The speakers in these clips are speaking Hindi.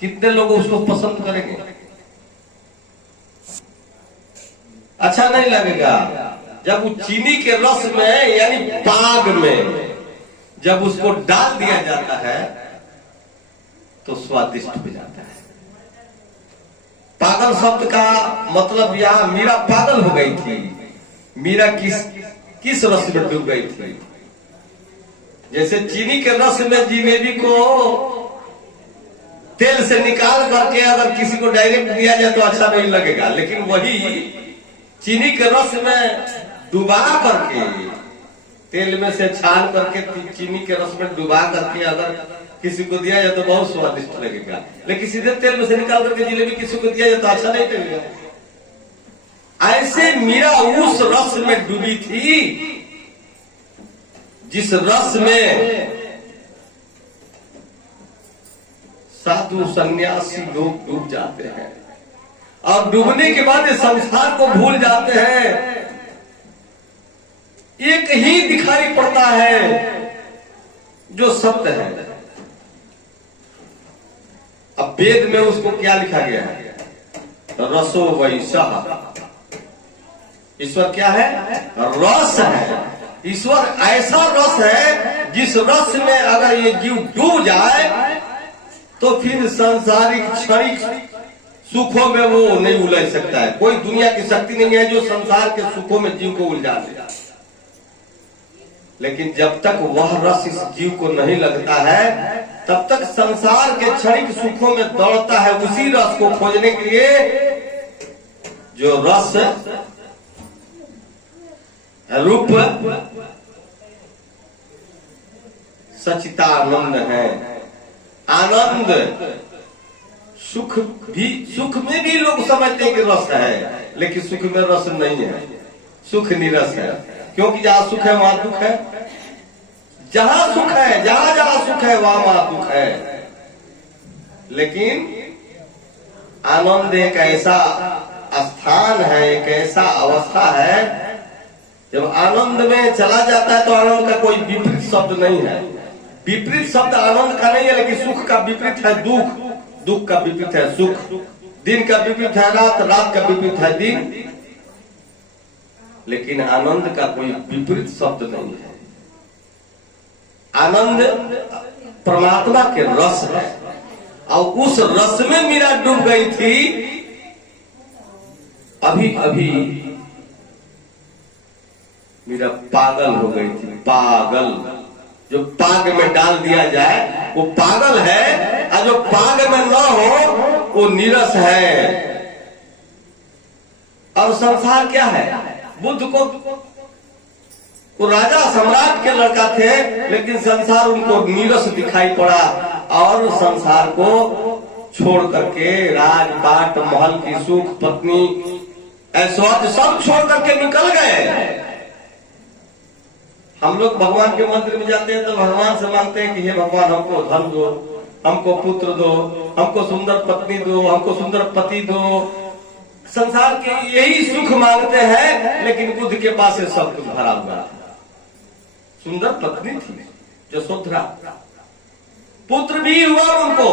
कितने लोग उसको पसंद करेंगे? अच्छा नहीं लगेगा। जब वो चीनी के रस में यानी पाग में जब उसको डाल दिया जाता है तो स्वादिष्ट हो जाता है। पागल शब्द का मतलब यहां मीरा पागल हो गई थी। मीरा किस रस में डूब गई थी? जैसे चीनी के रस में जिलेबी को तेल से निकाल करके अगर किसी को डायरेक्ट दिया जाए तो अच्छा नहीं लगेगा, लेकिन वही चीनी के रस में डुबा करके तेल में से छान करके चीनी के रस में डुबा करके अगर किसी को दिया जाए तो बहुत स्वादिष्ट लगेगा, लेकिन सीधे तेल में से निकाल करके जिलेबी किसी को दिया जाए तो अच्छा नहीं लगेगा। ऐसे मीरा उस रस में डूबी थी जिस रस में साधु सन्यासी लोग डूब जाते हैं और डूबने के बाद इस संसार को भूल जाते हैं। एक ही दिखाई पड़ता है जो सत्य है। अब वेद में उसको क्या लिखा गया है? रसो वैसा। ईश्वर क्या है? रस है। ईश्वर ऐसा रस है जिस रस में अगर ये जीव डूब जाए तो फिर सांसारिक क्षणिक सुखों में वो नहीं उलझ सकता है। कोई दुनिया की शक्ति नहीं है जो संसार के सुखों में जीव को उलझा दे। लेकिन जब तक वह रस इस जीव को नहीं लगता है तब तक संसार के क्षणिक सुखों में दौड़ता है उसी रस को खोजने के लिए जो रस रूप सच्चिदानंद है। आनंद सुख में भी लोग समझते हैं कि रस है, लेकिन सुख में रस नहीं है। सुख निरस है, क्योंकि जहां सुख है वहां दुख है। जहां सुख है, जहां सुख है वहां दुख है। लेकिन आनंद एक ऐसा स्थान है, एक ऐसा अवस्था है, जब आनंद में चला जाता है तो आनंद का कोई विपरीत शब्द नहीं है। विपरीत शब्द आनंद का नहीं है, लेकिन सुख का विपरीत है दुख, दुख का विपरीत है सुख, दिन का विपरीत है रात, रात का विपरीत है दिन। लेकिन आनंद का कोई विपरीत शब्द नहीं है। आनंद परमात्मा के रस है और उस रस में मीरा डूब गई थी। अभी अभी मीरा पागल हो गई थी। पागल जो पाग में डाल दिया जाए वो पागल है, और जो पाग में न हो वो नीरस है। और संसार क्या है? बुद्ध को राजा सम्राट के लड़का थे, लेकिन संसार उनको नीरस दिखाई पड़ा और संसार को छोड़ करके राजपाट, महल की सुख, पत्नी, ऐश्वर्य सब छोड़ करके निकल गए। हम लोग भगवान के मंदिर में जाते हैं तो भगवान से मांगते हैं कि हे भगवान हमको धन दो, हमको पुत्र दो, हमको सुंदर पत्नी दो, हमको सुंदर पति दो। संसार के यही सुख मांगते हैं, लेकिन बुद्ध के पास ये सब कुछ भरा हुआ था। सुंदर पत्नी थी यशोधरा, पुत्र भी हुआ उनको।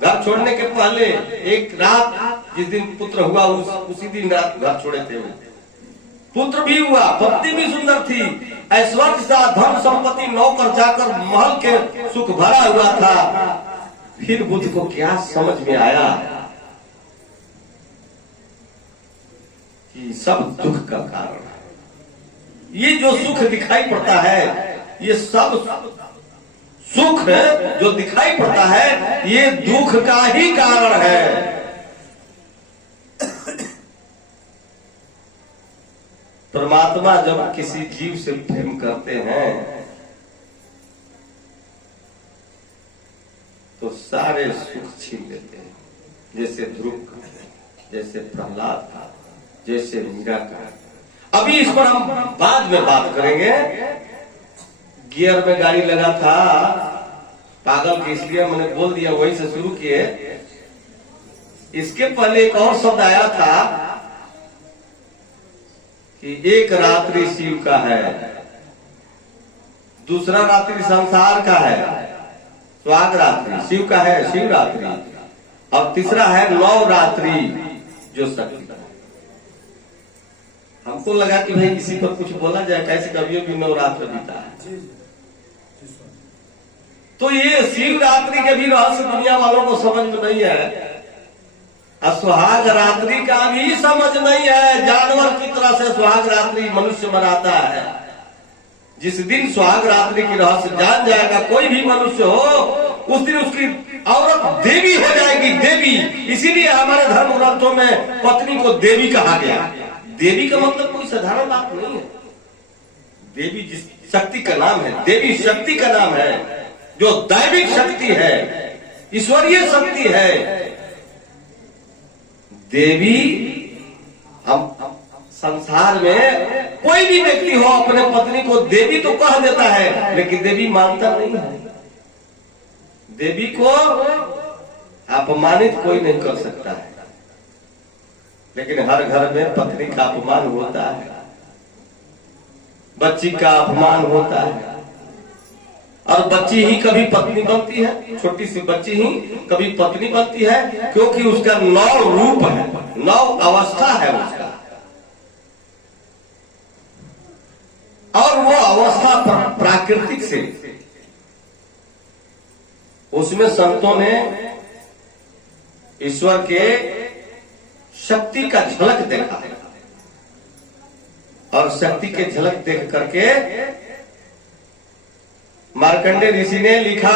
घर छोड़ने के पहले एक रात जिस दिन पुत्र हुआ उसी दिन रात घर छोड़े थे वो। पुत्र भी हुआ, पत्नी भी सुंदर थी, ऐश्वर्य सा धन संपत्ति, नौकर चाकर, महल के सुख भरा हुआ था। फिर बुद्ध को क्या समझ में आया कि सब दुख का कारण है। ये जो सुख दिखाई पड़ता है, ये सब सुख जो दिखाई पड़ता है ये दुख का ही कारण है। परमात्मा जब किसी जीव से प्रेम करते हैं तो सारे सुख छीन लेते हैं। जैसे ध्रुव का, जैसे प्रहलाद का, जैसे मीरा का। अभी इस पर हम बाद में बात करेंगे। गियर में गाड़ी लगा था पागल के, इसलिए मैंने बोल दिया, वही से शुरू किए। इसके पहले एक और शब्द आया था कि एक रात्रि शिव का है, दूसरा रात्रि संसार का है। सुहाग रात्रि, शिव का है शिवरात्रि, और तीसरा है नवरात्रि जो शक्ति। हमको लगा कि भाई किसी पर कुछ बोला जाए, कैसे कभी भी नवरात्र बीता है। तो ये शिवरात्रि के भी रहस्य दुनिया वालों को समझ में नहीं है, और सुहाग रात्रि का भी समझ नहीं है। जानवर की तरह से सुहाग रात्रि मनुष्य मनाता है। जिस दिन सुहाग रात्रि की रहस्य जान जाएगा कोई भी मनुष्य हो, उस दिन उसकी औरत देवी हो जाएगी, देवी। इसीलिए हमारे धर्म ग्रंथों में पत्नी को देवी कहा गया। देवी का मतलब कोई साधारण बात नहीं है। देवी जिस शक्ति का नाम है, देवी शक्ति का नाम है, जो दैविक शक्ति है, ईश्वरीय शक्ति है। देवी हम संसार में कोई भी व्यक्ति हो अपने पत्नी को देवी तो कह देता है, लेकिन देवी मानता नहीं है। देवी को अपमानित कोई नहीं कर सकता है, लेकिन हर घर में पत्नी का अपमान होता है, बच्ची का अपमान होता है, और बच्ची ही कभी पत्नी बनती है। छोटी सी बच्ची ही कभी पत्नी बनती है, क्योंकि उसका 9 रूप है, 9 अवस्था है उसका, और वो अवस्था प्राकृतिक से। उसमें संतों ने ईश्वर के शक्ति का झलक देखा, और शक्ति के झलक देख करके मार्कंडेय ऋषि ने लिखा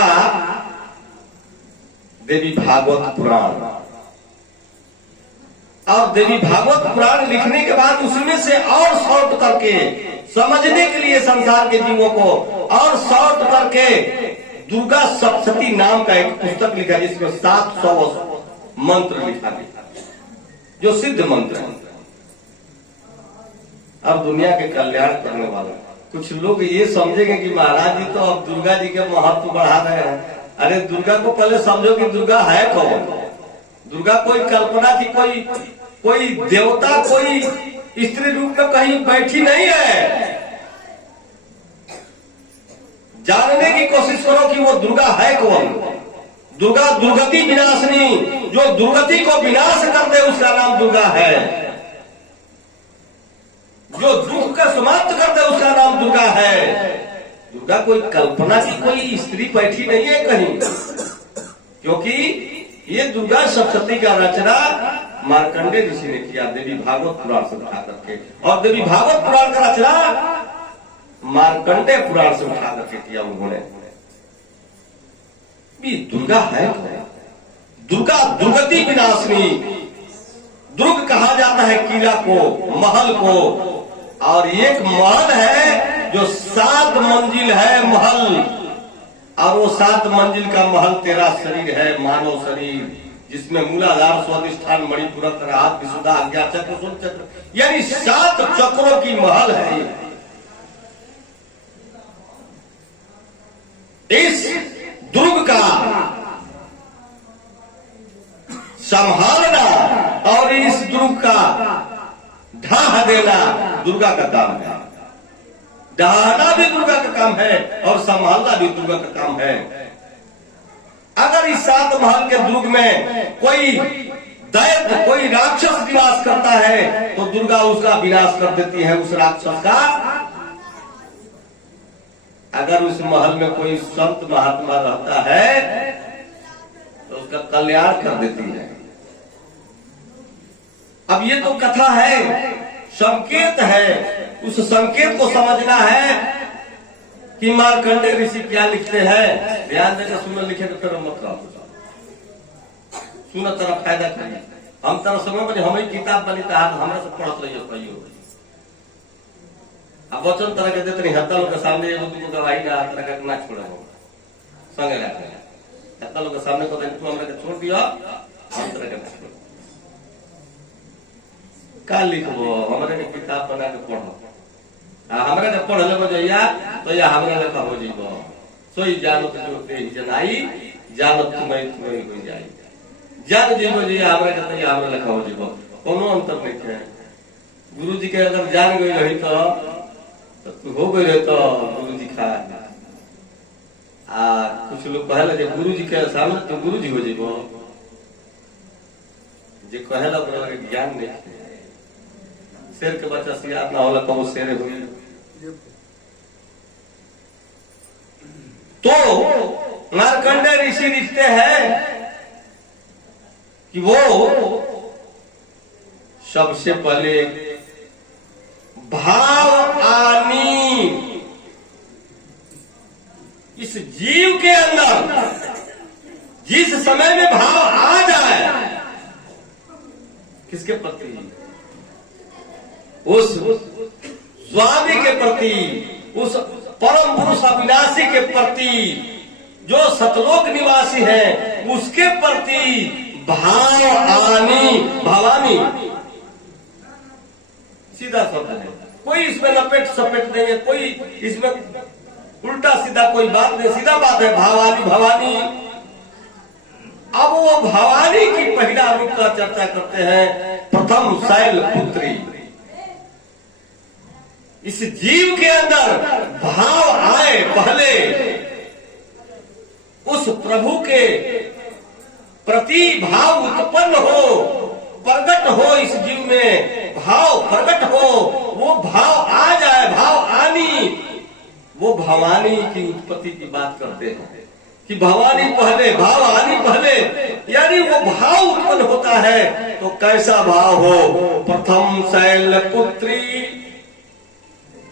देवी भागवत पुराण। और देवी भागवत पुराण लिखने के बाद उसमें से और शॉर्ट करके समझने के लिए संसार के जीवों को और शॉर्ट करके दुर्गा सप्तशती नाम का एक पुस्तक लिखा, जिसमें 700 मंत्र लिखा गया, जो सिद्ध मंत्र है और दुनिया के कल्याण करने वाला। कुछ लोग ये समझेंगे कि महाराज जी तो अब दुर्गा जी के महत्व बढ़ा रहे हैं। अरे दुर्गा को पहले समझो कि दुर्गा है कौन। दुर्गा कोई कल्पना की कोई देवता, कोई स्त्री रूप में कहीं बैठी नहीं है। जानने की कोशिश करो कि वो दुर्गा है कौन। दुर्गा दुर्गति विनाशिनी, जो दुर्गति को विनाश कर दे उसका नाम दुर्गा है। जो दुख का समाप्त कर दे उसका नाम दुर्गा है। दुर्गा कोई कल्पना की कोई स्त्री बैठी नहीं है कहीं, क्योंकि ये दुर्गा सप्तशती का रचना मार्कंडेय ऋषि ने किया देवी भागवत पुराण से उठा करके, और देवी भागवत पुराण का रचना मार्कंडेय पुराण से उठा करके किया उन्होंने। दुर्गा है, दुर्गा दुर्गति विनाशिनी। दुर्ग कहा जाता है किला को, महल को, और एक महल है जो 7 मंजिल है महल, और वो 7 मंजिल का महल तेरा शरीर है, मानव शरीर, जिसमें मूलाधार स्वादिष्ठान मणिपुर हाथ विशुद्धा आज्ञा चक्र सुन चक्र, यानी 7 चक्रों की महल है। इस दुर्ग का संभालना और इस दुर्ग का ढहा देना दुर्गा का काम है। ढहाना भी दुर्गा का काम है और संभालना भी दुर्गा का काम है। अगर इस 7 महल के दुर्ग में कोई दैत्य, कोई राक्षस निवास करता है तो दुर्गा उसका विनाश कर देती है, उस राक्षस का। अगर उस महल में कोई संत महात्मा रहता है तो उसका कल्याण कर देती है। अब ये तो कथा है, संकेत है। उस संकेत को समझना है कि मार्कंडेय ऋषि क्या लिखते हैं। ध्यान देकर सुनो, लिखे तो फिर मत रहो, सुनो तेरा फायदा करिए। हम तरह समय बने हमें किताब बनी था, हमारे से पढ़त रहिए कहियो। अब वचन तरह के देते नहीं, हत्ता लोग के सामने एगो दूगो गवाही ना तरह का ना छोड़े हो संगे रखे। हत्ता लोग के सामने को तू हमरा के छोड़ दिया, हम तरह के छोड़ का लिखबो, हमारे के किताब बना के पढ़ो। हमरा के पढ़ लेबो जइया तो या हमरा लेखा हो जइबो। सोई जानो तो जो पे जनाई, जानो तुम्हें हो जाई। जान जइबो जइया हमरा के तो या हमरा लेखा हो जइबो। कोनो अंतर नहीं है। गुरुजी के अगर जान गई रही तो तू हो गई रहे तो गुरुजी खा। कुछ लोग कहला जे गुरु जी के सामने तो गुरु जी हो जेबो, जे कहला ओकरा के ज्ञान नहीं, शेर के बच्चा सियार ना होला कबो शेर हो। तो मार्कंडेय ऋषि लिखते हैं कि वो सबसे पहले भाव आनी इस जीव के अंदर जिस समय में भाव आ जाए, किसके प्रति? उस स्वामी के प्रति, उस परम पुरुष अविनाशी के प्रति, जो सतलोक निवासी है उसके प्रति भाव आनी, भवानी सीधा शब्द है। कोई इसमें लपेट सपेट देंगे, कोई इसमें उल्टा सीधा कोई बात नहीं, सीधा बात है भावानी भवानी। अब वो भवानी की पहला रूप का चर्चा करते हैं, प्रथम शैल पुत्री। इस जीव के अंदर भाव आए, पहले उस प्रभु के प्रति भाव उत्पन्न हो, प्रकट हो, इस जीव में भाव प्रकट हो, वो भाव आ जाए, भाव आनी, वो भवानी की उत्पत्ति की बात करते हैं कि भवानी पहले, भाव आनी पहले, यानी वो भाव उत्पन्न होता है। तो कैसा भाव हो? प्रथम शैल पुत्री,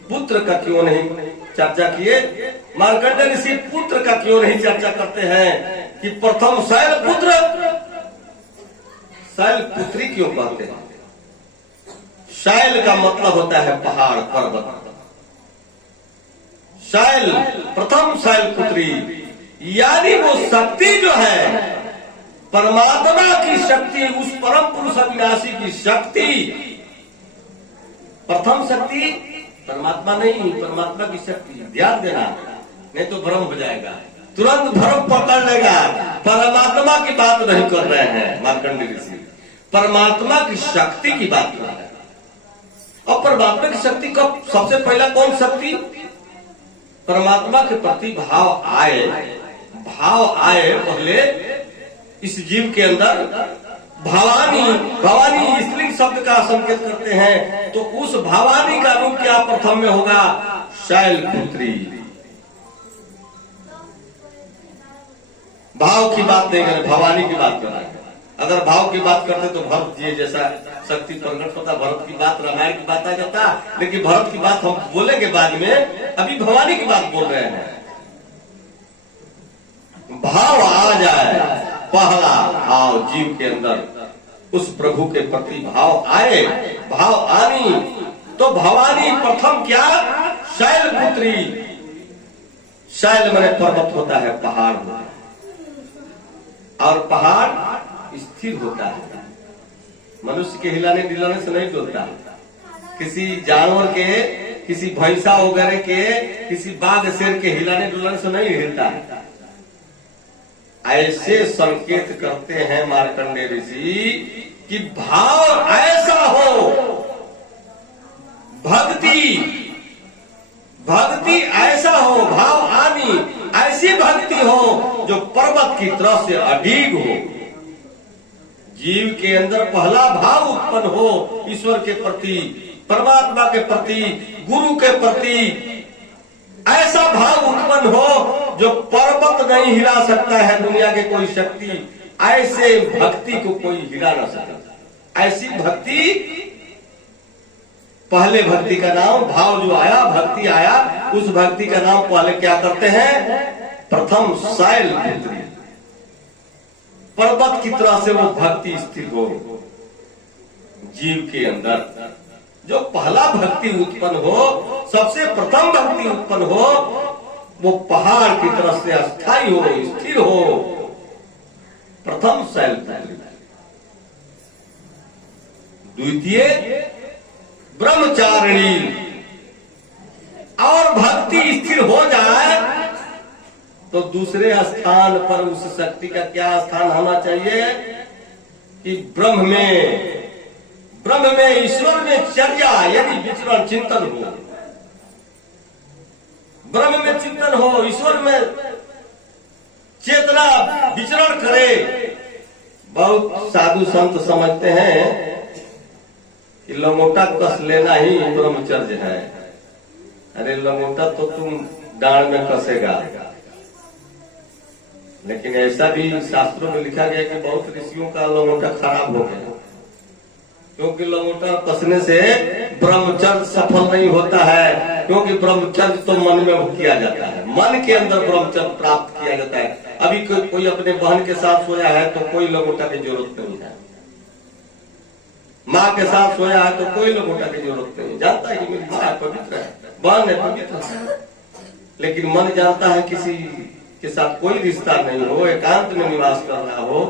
पुत्र का क्यों नहीं चर्चा किए? मार्कंडेय ऋषि पुत्र का क्यों नहीं चर्चा करते हैं कि प्रथम शैल पुत्र, शैल पुत्री क्यों कहते हैं? शैल का मतलब होता है पहाड़, पर्वत। शैल, प्रथम शैल पुत्री, यानी वो शक्ति जो है परमात्मा की शक्ति, उस परम पुरुष अविनाशी की शक्ति। प्रथम शक्ति परमात्मा नहीं, परमात्मा की शक्ति। ध्यान देना, नहीं तो भ्रम हो जाएगा, तुरंत भ्रम पकड़ लेगा। परमात्मा की बात नहीं कर रहे हैं मार्कंडेय ऋषि, परमात्मा की शक्ति की बात कर रहे हैं। और परमात्मा की शक्ति कब? सबसे पहला कौन शक्ति? परमात्मा के प्रति भाव आए, भाव आए पहले इस जीव के अंदर। भवानी, भवानी स्त्रीलिंग शब्द का संकेत करते हैं, तो उस भवानी का रूप क्या प्रथम में होगा? शैल पुत्री। भाव की बात नहीं करें, भवानी की बात कर रहे हैं। अगर भाव की बात करते तो भरत जी जैसा शक्ति प्रकट होता, भरत की बात, रामायण की बात आ जाता, लेकिन भरत की बात हम बोलेंगे बाद में, अभी भवानी की बात बोल रहे हैं। भाव आ जाए, पहला भाव जीव के अंदर, उस प्रभु के प्रति भाव आए, भाव आनी, तो भवानी प्रथम क्या? शैल पुत्री। शैल माने पर्वत होता है, पहाड़ होता है, और पहाड़ स्थिर होता है, मनुष्य के हिलाने डुलाने से नहीं डोलता। किसी जानवर के, किसी भैंसा वगैरह के, किसी बाघ शेर के हिलाने डुलाने से नहीं हिलता है। ऐसे संकेत करते हैं मार्कंडेय ऋषि कि भाव ऐसा हो, भक्ति, भक्ति ऐसा हो, भाव आनी ऐसी भक्ति हो जो पर्वत की तरह से अडिग हो। जीव के अंदर पहला भाव उत्पन्न हो ईश्वर के प्रति, परमात्मा के प्रति, गुरु के प्रति, ऐसा भाव उत्पन्न हो जो पर्वत नहीं हिला सकता है, दुनिया के कोई शक्ति ऐसे भक्ति को कोई हिला ना सकता। ऐसी भक्ति, पहले भक्ति का नाम, भाव जो आया, भक्ति आया, उस भक्ति का नाम पहले क्या करते हैं? प्रथम शैल पुत्री। पर्वत की तरह से वो भक्ति स्थिर हो जीव के अंदर। जो पहला भक्ति उत्पन्न हो, सबसे प्रथम भक्ति उत्पन्न हो, वो पहाड़ की तरह से अस्थायी हो, स्थिर हो। प्रथम शैल पुत्री। द्वितीय ब्रह्मचारिणी। और भक्ति स्थिर हो जाए तो दूसरे स्थान पर उस शक्ति का क्या स्थान होना चाहिए कि ब्रह्म में, ईश्वर में चर्या, यदि विचरण चिंतन हो, ब्रह्म में चिंतन हो, ईश्वर में चेतना विचरण करे। बहुत साधु संत समझते हैं कि लंगोटा कस लेना ही ब्रह्मचर्य है। अरे लंगोटा तो तुम डांड में कसेगा, लेकिन ऐसा भी शास्त्रों में लिखा गया कि बहुत ऋषियों का लंगोटा खराब हो गया, क्योंकि लंगोटा कसने से ब्रह्मचर्य सफल नहीं होता है। क्योंकि ब्रह्मचर्य तो मन में किया जाता है, मन के अंदर ब्रह्मचर्य प्राप्त किया जाता है। अभी कोई अपने बहन के साथ सोया है तो कोई लंगोटा की जरूरत नहीं है, माँ के साथ सोया है तो कोई लंगोटा की जरूरत नहीं। जानता है कि मेरी माँ पवित्र है, बहन है पवित्र है, लेकिन मन जानता है किसी के साथ कोई रिश्ता नहीं हो, एकांत में निवास कर रहा हो,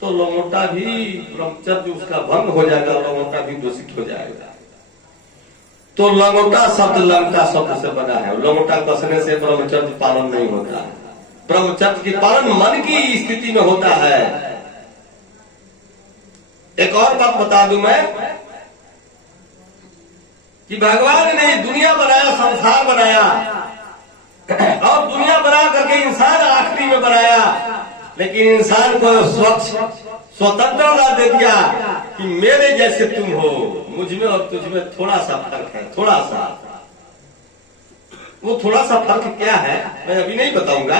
तो लंगोटा भी ब्रह्मचर्य उसका भंग हो जाएगा, लंगोटा भी दूषित हो जाएगा। तो लंगोटा शब्द लंका शब्द से बना है। लंगोटा कसने से ब्रह्मचर्य पालन नहीं होता है। ब्रह्मचर्य की पालन मन की स्थिति में होता है। एक और बात बता दूं मैं कि भगवान ने दुनिया बनाया, संसार बनाया, और दुनिया बना करके इंसान आखिरी में बनाया, लेकिन इंसान को स्वतंत्रता दे दिया कि मेरे जैसे तुम हो, मुझ में और तुझ में थोड़ा सा फर्क है, थोड़ा सा। वो थोड़ा सा फर्क क्या है मैं अभी नहीं बताऊंगा,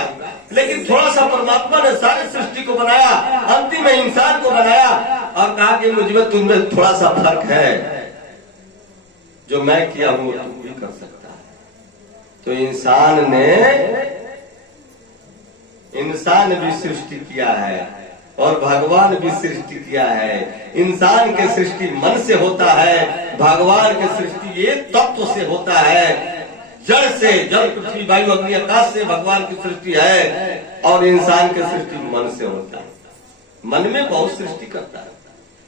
लेकिन थोड़ा सा परमात्मा ने सारी सृष्टि को बनाया, अंतिम में इंसान को बनाया और कहा कि मुझ में तुम में थोड़ा सा फर्क है, जो मैं किया हूं तुम भी कर सकता है। तो इंसान भी सृष्टि किया है और भगवान भी सृष्टि किया है। इंसान के सृष्टि मन से होता है, भगवान के सृष्टि एक तत्व से होता है। जड़ से, जल पृथ्वी वायु अग्नि आकाश से भगवान की सृष्टि है, और इंसान की सृष्टि मन से होता है। मन में बहुत सृष्टि करता है,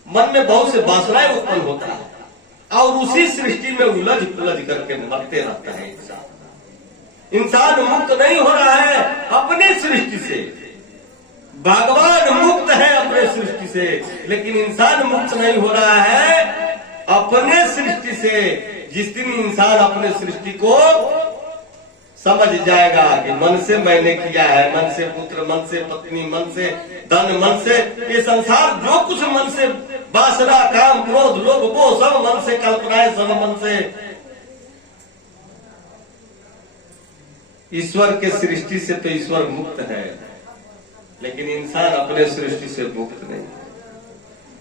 मन में बहुत से वासनाएं उत्पन्न होता है, और उसी सृष्टि में उलझ पुलझ करके मरते रहता है इंसान। इंसान मुक्त नहीं हो रहा है अपने सृष्टि से, भगवान मुक्त है अपने सृष्टि से, लेकिन इंसान मुक्त नहीं हो रहा है अपने सृष्टि से। जिस दिन इंसान अपने सृष्टि को समझ जाएगा कि मन से मैंने किया है, मन से पुत्र, मन से पत्नी, मन से धन, मन से ये संसार जो कुछ मन से, वासना, काम, क्रोध, लोभ, वो सब मन से, कल्पनाएं सब मन से। ईश्वर के सृष्टि से तो ईश्वर मुक्त है, लेकिन इंसान अपने सृष्टि से मुक्त नहीं है।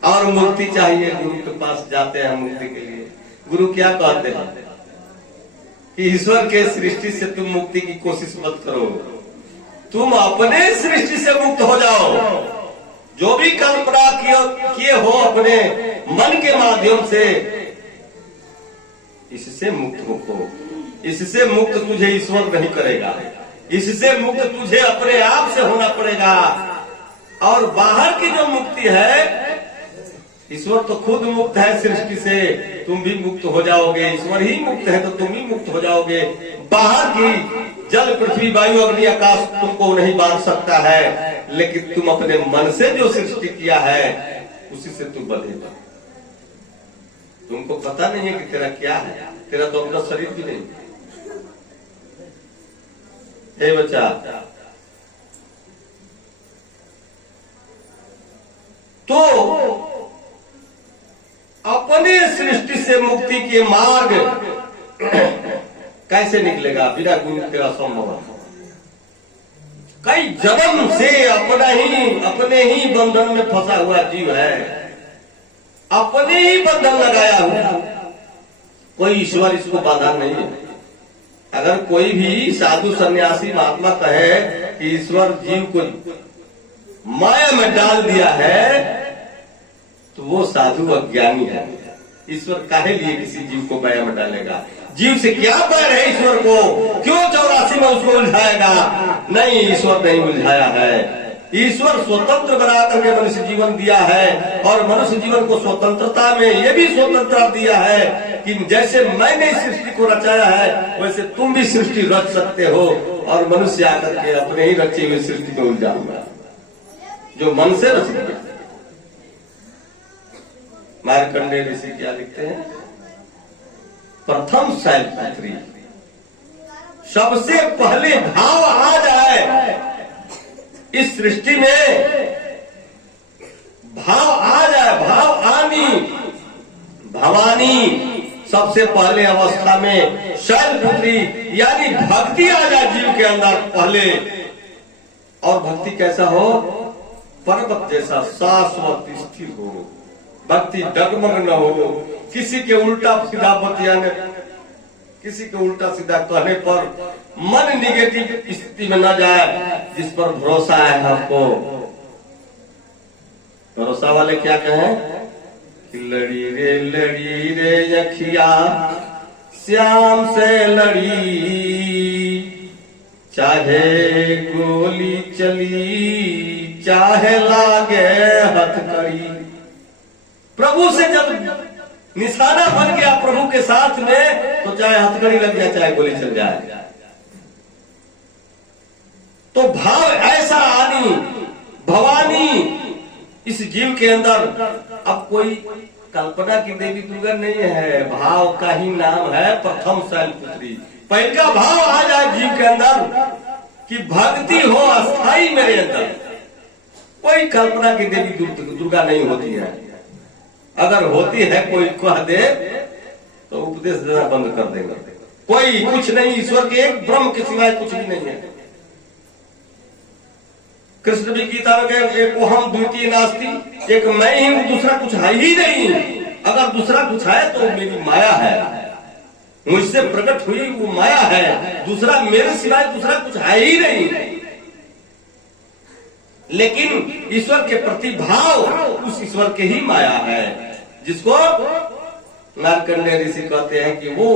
और मुक्ति चाहिए, गुरु के पास जाते हैं मुक्ति के लिए। गुरु क्या कहते हैं कि ईश्वर के सृष्टि से तुम मुक्ति की कोशिश मत करो, तुम अपने सृष्टि से मुक्त हो जाओ। जो भी कल्पना किए हो अपने मन के माध्यम से, इससे मुक्त हो। इससे मुक्त तुझे ईश्वर नहीं करेगा, इससे मुक्त तुझे अपने आप से होना पड़ेगा। और बाहर की जो मुक्ति है, ईश्वर तो खुद मुक्त है सृष्टि से, तुम भी मुक्त हो जाओगे। ईश्वर ही मुक्त है तो तुम भी मुक्त हो जाओगे। बाहर की जल पृथ्वी वायु अग्नि आकाश तुमको नहीं बांध सकता है, लेकिन तुम अपने मन से जो सृष्टि किया है उसी से तुम बंधे। तुमको पता नहीं है कि तेरा क्या है, तेरा तो अपना शरीर भी नहीं। हे बच्चा, तो अपने सृष्टि से मुक्ति के मार्ग कैसे निकलेगा? बिना गुरु के असंभव है। कई जन्म से अपने ही बंधन में फंसा हुआ जीव है, अपने ही बंधन लगाया हुआ। कोई ईश्वर इसको बाधा नहीं है। अगर कोई भी साधु सन्यासी महात्मा कहे कि ईश्वर जीव को माया में डाल दिया है, तो वो साधु अज्ञानी है। ईश्वर काहे लिए किसी जीव को माया में डालेगा? जीव से क्या बैर है ईश्वर को? क्यों 84 में उसको उलझाएगा? नहीं, ईश्वर नहीं उलझाया है। ईश्वर स्वतंत्र बना करके मनुष्य जीवन दिया है, और मनुष्य जीवन को स्वतंत्रता में ये भी स्वतंत्रता दिया है कि जैसे मैंने सृष्टि को रचाया है, वैसे तुम भी सृष्टि रच सकते हो। और मनुष्य आकर के अपने ही रची हुई सृष्टि में उलझाऊंगा जो मन से रच दिया। मार्कंडेय ऋषि क्या लिखते हैं? प्रथम शैलपुत्री, सबसे पहले भाव आ जाए इस सृष्टि में भाव आ जाए, भाव आनी भवानी सबसे पहले अवस्था में शैलपुत्री यानी भक्ति आ जाए जीव के अंदर पहले। और भक्ति कैसा हो? पर्वत जैसा शाश्वत स्थिर हो, भक्ति डगमग न हो, किसी के उल्टा सीधा बतियाने, किसी के उल्टा सीधा कहने पर मन निगेटिव स्थिति में न जाए। जिस पर भरोसा है आपको, भरोसा वाले क्या कहें? लड़ी रे अखिया श्याम से लड़ी, चाहे गोली चली चाहे लागे हथकड़ी। प्रभु से जब निशाना बन गया प्रभु के साथ में, तो चाहे हथकड़ी लग जाए चाहे गोली चल जाए। तो भाव ऐसा आनी भवानी इस जीव के अंदर। अब कोई कल्पना की देवी दुर्गा नहीं है, भाव का ही नाम है प्रथम शैलपुत्री। पहला भाव आ जाए जीव के अंदर कि भक्ति हो अस्थाई मेरे अंदर। कोई कल्पना की देवी दुर्गा नहीं होती है। अगर होती है कोई कह दे तो उपदेश देना बंद कर देगा। कोई कुछ नहीं, ईश्वर के एक ब्रह्म के सिवाय कुछ भी नहीं है। कृष्ण भी गीता में कहे एक हम द्वितीय नास्ति, एक मैं ही हूं, दूसरा कुछ है ही नहीं। अगर दूसरा कुछ है तो मेरी माया है, मुझसे प्रकट हुई वो माया है, दूसरा मेरे सिवाय दूसरा कुछ है ही नहीं। लेकिन ईश्वर के प्रति भाव उस ईश्वर के ही माया है, जिसको मार्कंडेय ऋषि कहते हैं कि वो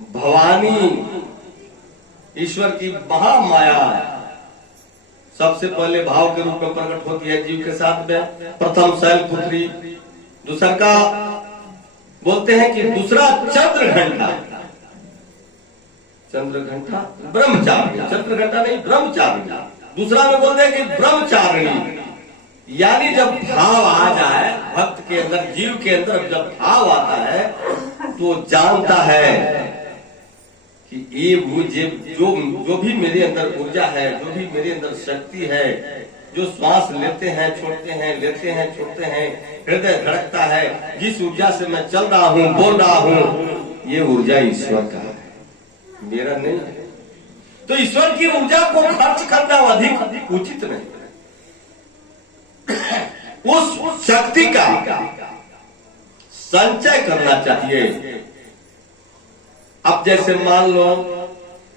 भवानी ईश्वर की महामाया सबसे पहले भाव के रूप में प्रकट होती है जीव के साथ में। प्रथम शैलपुत्री, दूसरा का बोलते हैं कि दूसरा चंद्र घंटा, चंद्र घंटा ब्रह्मचारिणी, चंद्र घंटा नहीं ब्रह्मचारिणी। दूसरा में बोलते हैं कि ब्रह्मचारिणी, यानी जब भाव आ जाए भक्त के अंदर, जीव के अंदर जब भाव आता है तो जानता है कि ये मुझे जो भी मेरे अंदर ऊर्जा है, जो भी मेरे अंदर शक्ति है, जो श्वास लेते हैं छोड़ते हैं, लेते हैं छोड़ते हैं, हृदय धड़कता है, जिस ऊर्जा से मैं चल रहा हूँ बोल रहा हूँ, ये ऊर्जा ईश्वर का है, मेरा नहीं है। तो ईश्वर की ऊर्जा को खर्च करना अधिक उचित नहीं। उस शक्ति का संचय करना चाहिए। अब जैसे मान लो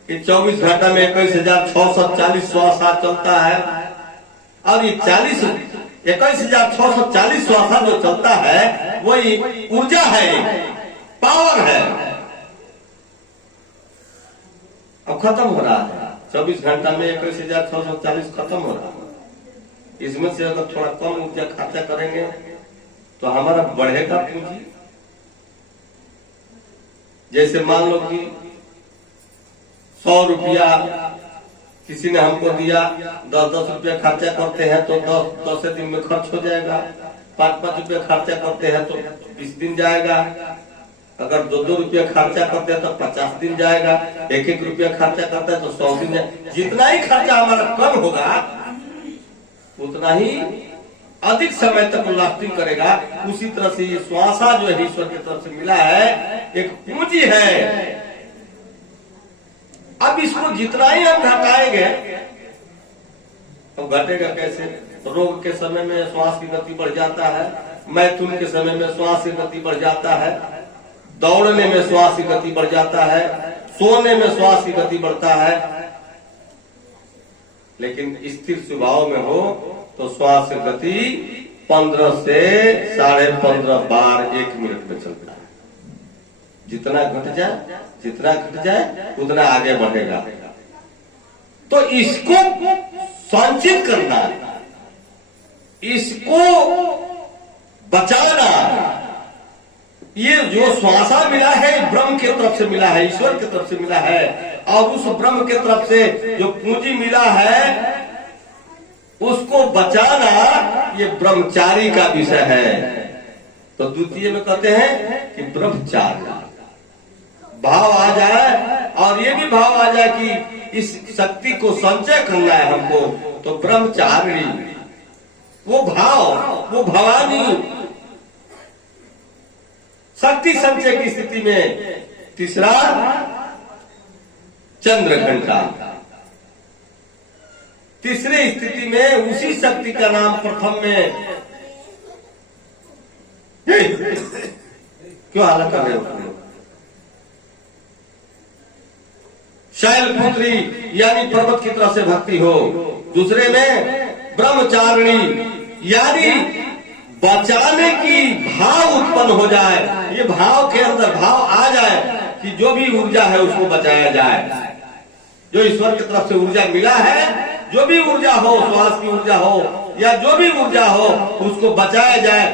कि 24 घंटा में 21,640 श्वास चलता है, और ये 21,640 श्वास जो चलता है वही ऊर्जा है, पावर है। अब खत्म हो रहा है 24 घंटा में 21,640 खत्म हो रहा है। इसमें से अगर थोड़ा कम ऊर्जा खर्चा करेंगे तो हमारा बढ़ेगा पूंजी। जैसे मान लो कि 100 रुपया किसी ने हमको दिया, 10-10 रुपया खर्चा करते हैं तो 10 दिन में खर्च हो जाएगा। 5-5 रुपया खर्चा करते हैं तो 20 दिन जाएगा। अगर 2-2 रुपया खर्चा करते हैं तो 50 दिन जाएगा। 1-1 रुपया खर्चा करता है तो 100 दिन जाएगा। जितना ही खर्चा हमारा कम होगा उतना ही अधिक समय तक लास्टिंग करेगा। उसी तरह से ये श्वासा जो है ईश्वर की तरफ से मिला है, एक पूंजी है। अब इसको जितना ही हम घटाएंगे तो घटेगा कैसे? रोग के समय में श्वास की गति बढ़ जाता है, मैथुन के समय में श्वास की गति बढ़ जाता है, दौड़ने में श्वास की गति बढ़ जाता है, सोने में श्वास की गति बढ़ता है। लेकिन स्थिर स्वभाव में हो तो श्वास की गति 15 से 15.5 बार 1 मिनट में चलता है। जितना घट जाए उतना आगे बढ़ेगा। तो इसको संचित करना, इसको बचाना, ये जो श्वासा मिला है ब्रह्म के तरफ से मिला है, ईश्वर की तरफ से मिला है, और उस ब्रह्म के तरफ से जो पूंजी मिला है उसको बचाना ये ब्रह्मचारी का विषय है। तो द्वितीय में कहते हैं कि ब्रह्मचारी भाव आ जाए, और ये भी भाव आ जाए कि इस शक्ति को संचय करना है हमको, तो ब्रह्मचारिणी, वो भाव, वो भवानी शक्ति संचय की स्थिति में। तीसरा चंद्र घंटा, तीसरी स्थिति में उसी शक्ति का नाम प्रथम में क्यों हालत कर रहे हो? शैलपुत्री यानी पर्वत की तरफ से भक्ति हो। दूसरे में ब्रह्मचारिणी यानी बचाने की भाव उत्पन्न हो जाए, ये भाव के अंदर भाव आ जाए कि जो भी ऊर्जा है उसको बचाया जाए। जो ईश्वर की तरफ से ऊर्जा मिला है, जो भी ऊर्जा हो, श्वास की ऊर्जा हो या जो भी ऊर्जा हो, उसको बचाया जाए,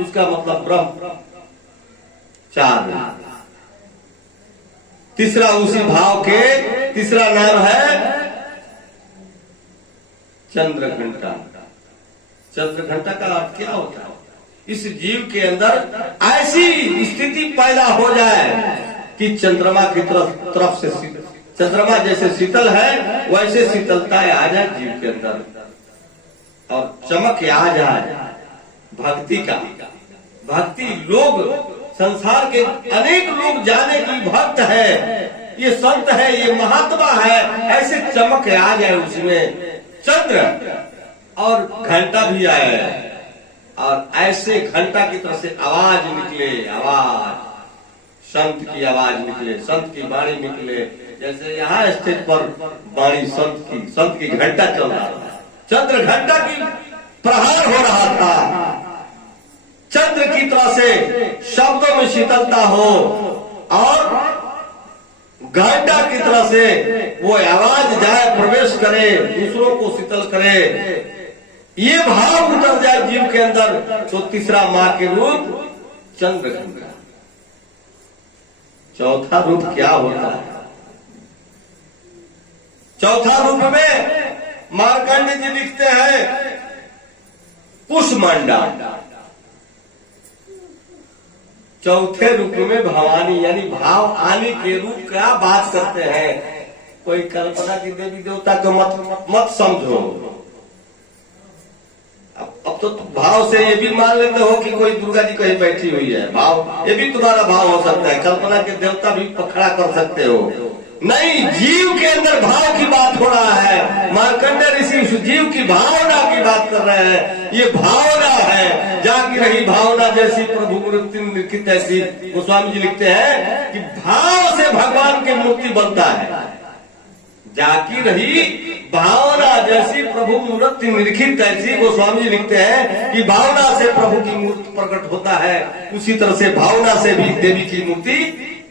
उसका मतलब ब्रह्मचारिणी। तीसरा उसी भाव के तीसरा नाम है चंद्र घंटा। चंद्र घंटा का अर्थ क्या होता है? इस जीव के अंदर ऐसी स्थिति पैदा हो जाए कि चंद्रमा की तरफ से, चंद्रमा जैसे शीतल है वैसे शीतलता आ जाए जीव के अंदर और चमक आ जाए भक्ति का। भक्ति लोग, संसार के अनेक लोग जाने की भक्त है, ये संत है, ये महात्मा है, ऐसे चमक आ जाए उसमें। चंद्र और घंटा भी आए और ऐसे घंटा की तरफ से आवाज निकले, आवाज संत की आवाज निकले, संत की वाणी निकले। जैसे यहाँ स्टेज पर वाणी संत की घंटा चल रहा था, चंद्र घंटा की प्रहार हो रहा था। चंद्र की तरह से शब्दों में शीतलता हो और घंटा की तरह से वो आवाज जाए, प्रवेश करे, दूसरों को शीतल करे, ये भाव उतर जाए जीव के अंदर। तो तीसरा मां के रूप चंद्र घंटा। चौथा रूप क्या होता है? चौथा रूप में मार्कंडेय जी लिखते हैं कुष्मांडा। चौथे रूप में भवानी यानी भाव आने के रूप का बात करते हैं। कोई कल्पना की देवी देवता को मत समझो। अब तो भाव से ये भी मान लेते हो कि कोई दुर्गा जी कहीं बैठी हुई है, भाव ये भी तुम्हारा भाव हो सकता है। कल्पना के देवता भी खड़ा कर सकते हो। नहीं, जीव के अंदर भाव की बात हो रहा है। मार्कंडेय ऋषि उस जीव की भावना की बात कर रहे हैं। ये भावना है, जागी रही भावना जैसी प्रभु मूर्ति लिखित ऐसी। गोस्वामी जी लिखते हैं कि भाव से भगवान की मूर्ति बनता है। जागी रही भावना जैसी प्रभु मूर्ति निरखित ऐसी। गोस्वामी जी लिखते हैं कि भावना से प्रभु की मूर्ति प्रकट होता है, उसी तरह से भावना से भी देवी की मूर्ति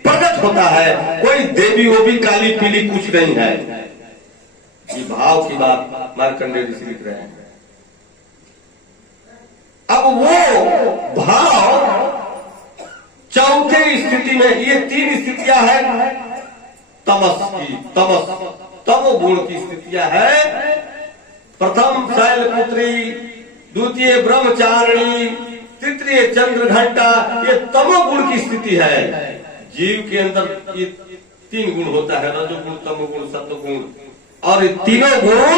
प्रकट होता है। कोई देवी वो भी काली पीली कुछ नहीं है। ये भाव की बात मार्कंडेय ऋषि लिख रहे हैं। अब वो भाव चौथे स्थिति में, ये तीन स्थितियां हैं तमस की, तमोगुण की स्थितियां है। प्रथम शैलपुत्री, द्वितीय ब्रह्मचारिणी, तृतीय चंद्र घंटा। ये तमोगुण की स्थिति है। जीव के अंदर ये तीन गुण होता है, रजोगुण, तमोगुण, सत्वगुण। और ये तीनों गुण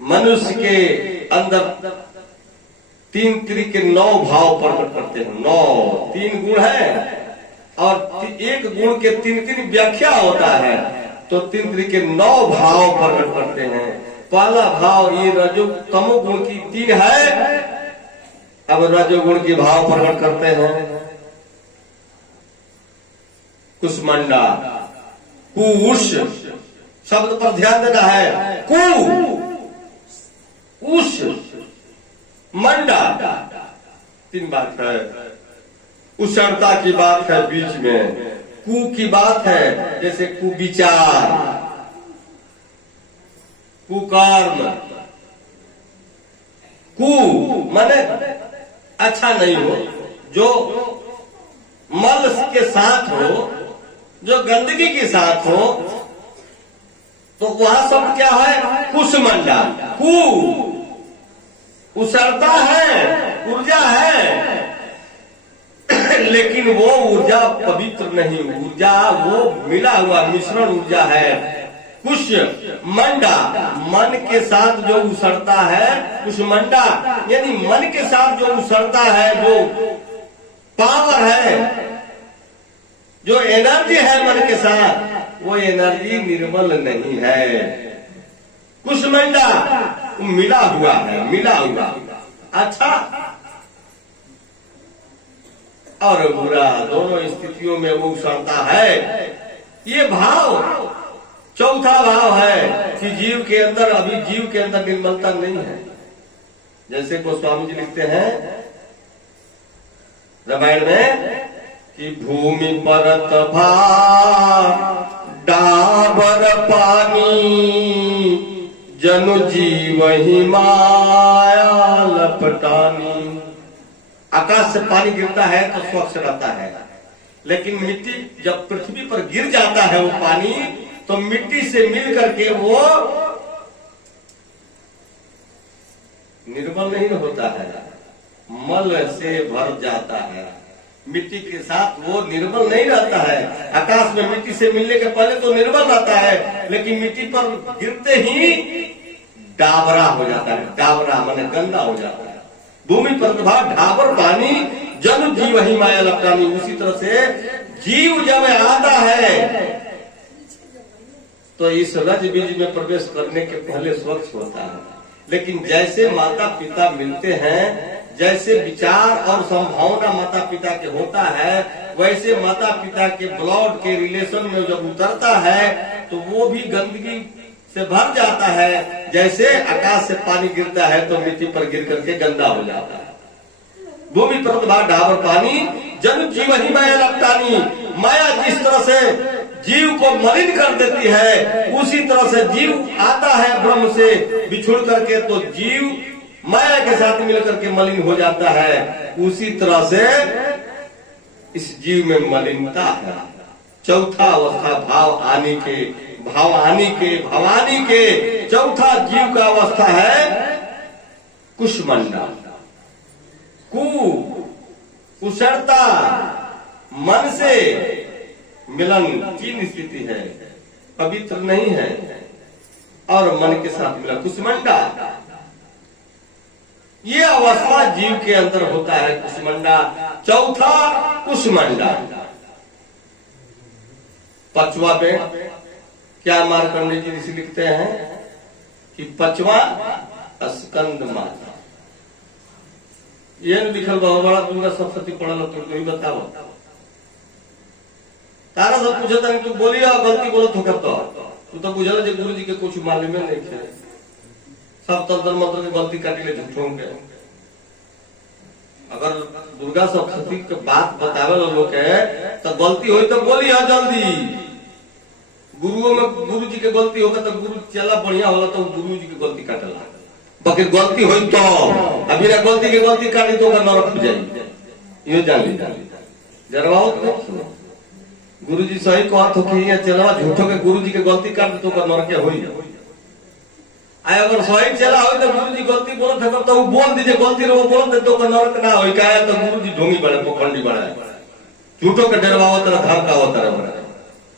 मनुष्य के अंदर तीन तरीके 9 भाव प्रकट करते हैं। 9 तीन गुण है और एक गुण के 3 व्याख्या होता है। तो 3 तरीके 9 भाव प्रकट करते हैं। पहला भाव ये रजो तमोगुण की 3 है। अब रजोगुण की भाव प्रकट करते हैं। कुष्मांडा, कुश शब्द पर ध्यान देना है। कु, उष, मंडा, 3 बात है। उषरता की बात है बीच में, कु की बात है जैसे कुविचार, कुकर्म। कु माने अच्छा नहीं हो, जो मल के साथ हो, जो गंदगी के साथ हो, तो वहां शब्द क्या है? कुष्मांडा। कु उषरता है, ऊर्जा है, लेकिन वो ऊर्जा पवित्र नहीं। ऊर्जा वो मिला हुआ मिश्रण ऊर्जा है। कुष्मंडा, मन के साथ जो उसरता है, कुष्मंडा यानी मन के साथ जो उसरता है, जो पावर है, जो एनर्जी है मन के साथ, वो एनर्जी निर्मल नहीं है। कुष्मंडा मिला हुआ है, मिला हुआ, अच्छा और बुरा दोनों स्थितियों में वो उसरता है। ये भाव चौथा भाव है कि जीव के अंदर, अभी जीव के अंदर निर्मलता नहीं है। जैसे गोस्वामी जी लिखते हैं रामायण में कि भूमि परत भाव डाबर पानी, जनु जीव ही माया लपटानी। आकाश से पानी गिरता है तो स्वच्छ रहता है, लेकिन मिट्टी जब पृथ्वी पर गिर जाता है वो पानी, तो मिट्टी से मिल करके वो निर्मल नहीं होता है, मल से भर जाता है। मिट्टी के साथ वो निर्मल नहीं रहता है। आकाश में मिट्टी से मिलने के पहले तो निर्मल रहता है, लेकिन मिट्टी पर गिरते ही डाबरा हो जाता है। डाबरा माने गंदा हो जाता है। भूमि पर ढाबर पानी, जन जीव ही माया लपटानी। उसी तरह से जीव जब आता है तो इस रज बीज में प्रवेश करने के पहले स्वच्छ होता है, लेकिन जैसे माता पिता मिलते हैं, जैसे विचार और संभावना माता पिता के होता है, वैसे माता पिता के ब्लड के रिलेशन में जब उतरता है तो वो भी गंदगी से भर जाता है। जैसे आकाश से पानी गिरता है तो मिट्टी पर गिर करके गंदा हो जाता है। भूमि पर ढाबर पानी, जन जीव ही माया लपटानी। माया जिस तरह से जीव को मलिन कर देती है, उसी तरह से जीव आता है ब्रह्म से बिछुड़ करके, तो जीव माया के साथ मिलकर के मलिन हो जाता है। उसी तरह से इस जीव में मलिनता है। चौथा अवस्था भवानी के चौथा जीव का अवस्था है कुष्मंडा। कुशलता, मन से मिलन, तीन स्थिति है, पवित्र नहीं है और मन के साथ मिला, कुष्मंडा। ये अवस्था जीव के अंदर होता है, कुष्मंडा। चौथा कुष्मंडा। पांचवा में क्या मार्कंडेय जी ऋषि लिखते हैं कि पांचवा स्कंद माता। ये लिखल बहुत बड़ा दूंगा सप्तती पढ़ल, तुम ही बताओ। तारा सब पूछता है तू बोलिए गलती बोलत हो करता, तू तो बुझल जे गुरु जी के कुछ मालूम नहीं है। सब तंत्र मंत्र की गलती काटी ले झूठों के। अगर दुर्गा सप्तती के बात बतावे लोग है तो गलती हो तो बोली है जल्दी। गुरुओं में गुरु जी के गलती होगा तो गुरु चला बढ़िया होला तो गुरु जी की गलती काटला। बाकी गलती हुई तो अभी ना गलती की गलती काटी तो नरक हो जाएगी। ये जान ली जरवाओ तो गुरु जी सही कहत हो कि चलवा झूठो के गुरु जी के गलती काट तो नरक हुई। अगर सही चला हो तो गुरु जी गलती बोलत है तो बोल दीजिए गलती रो बोल दे तो नरक ना हो। क्या तो गुरु जी ढोंगी बड़े पोखंडी बड़ा झूठो के डरवाओ तरह धमका होता रहा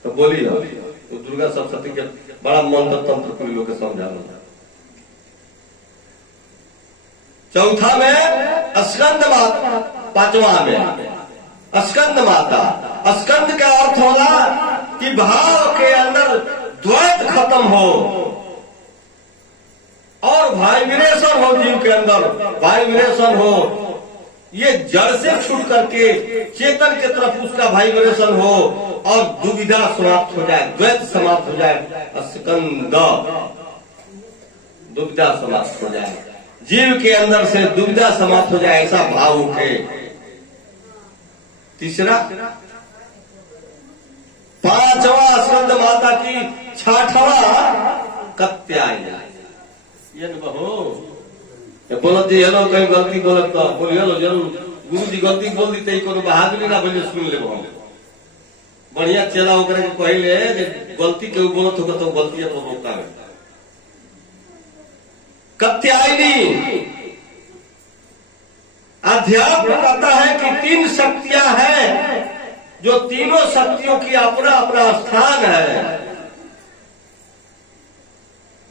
तो बोली तो दुर्गा सप्तती के बड़ा मंत्र तंत्र को लोग समझा। चौथा में स्कंद माता, पांचवा में स्कंद माता। स्कंद का अर्थ होला कि भाव के अंदर द्वैत खत्म हो और वाइब्रेशन हो, जीव के अंदर वाइब्रेशन हो। ये जड़ से छूट करके चेतन की तरफ उसका वाइब्रेशन हो और दुविधा समाप्त हो जाए, द्वैत समाप्त हो जाए। स्कंद दुविधा समाप्त हो जाए, जीव के अंदर से दुविधा समाप्त हो जाए, ऐसा भाव उठे। तीसरा पांचवा स्कंद माता की छठवा कत्यायनी। ये बोलत जी हेलो कहीं गलती बोलत तो बोली हेलो जरूर गुरु जी गलती बोल दी को बहादुरी ना बोले सुन ले बढ़िया चला होकर के कहले गलती के बोलत होगा तो गलती तो रोका है। कत्यायनी अध्यात्म कहता है कि तीन शक्तियां हैं, जो तीनों शक्तियों की अपना अपना स्थान है।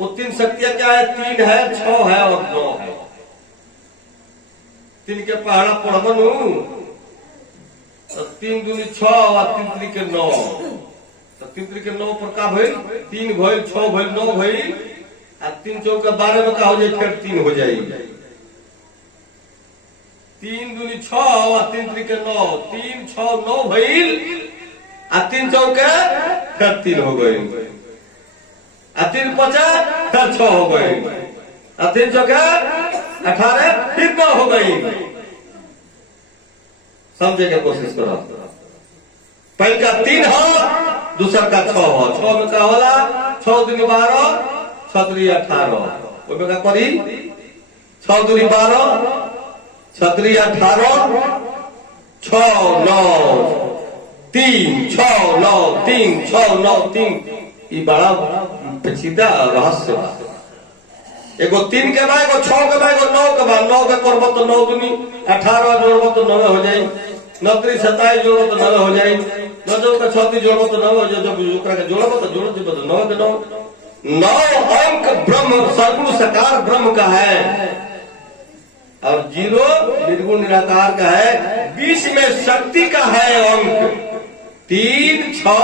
वो तीन शक्तियां क्या है? 3 है, 6 है और 9 है। 3 के पहाड़ा पढ़बन 3 दूनी 6 और 3 3 के 9, तो 3 3 के 9 पर का भइल? 3 भइल, 6 भइल, 9 भइल, आ 3 चौक 12 में का हो जाए? फिर 3 हो जाएगी। 3 दूनी 6 और 3 3 के 9, 3 6 9 भइल, आ 3 चौक फिर 3 हो गए, आ 3 5 फिर 6 हो गए, आ 3 चौक 18 फिर 9 हो गई। समझे की कोशिश करो। पहले का 3 हो, दूसरा का 6 हो। 6 में का होला? 6 दूनी 12, 6 दूनी 18, उसमें का करी? 6 दूनी 12, 6 दूनी 18, 6 9 3, 6 9 3, 6 9 3। ये बड़ा पेचीदा रहस्य। एगो 3 के बाद, एगो 6 के बाद, एगो 9 के बाद। 9 के करबो तो 9 दूनी 18 जोड़बो तो 9 हो जाए, 9 3 27 जोड़बो तो 9 हो जाए, 9 का 36 जोड़बो तो 9 हो जाए, जब ओकरा के जोड़बो तो जोड़ देबो तो 9 के 9 अंक ब्रह्म सगुण साकार ब्रह्म का है, और 0 निर्गुण निराकार का है। बीच में शक्ति का है अंक 3 6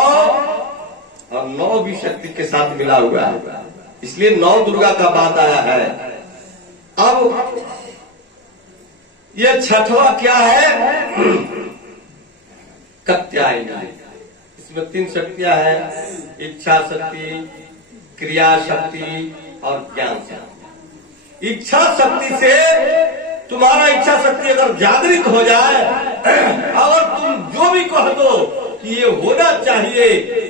और 9 भी शक्ति के साथ मिला हुआ है, इसलिए 9 दुर्गा का बात आया है। अब ये छठवा क्या है? कात्यायनी। इसमें 3 शक्तियां हैं, इच्छा शक्ति, क्रिया शक्ति और ज्ञान शक्ति। इच्छा शक्ति से तुम्हारा इच्छा शक्ति अगर जागृत हो जाए और तुम जो भी कह दो कि ये होना चाहिए,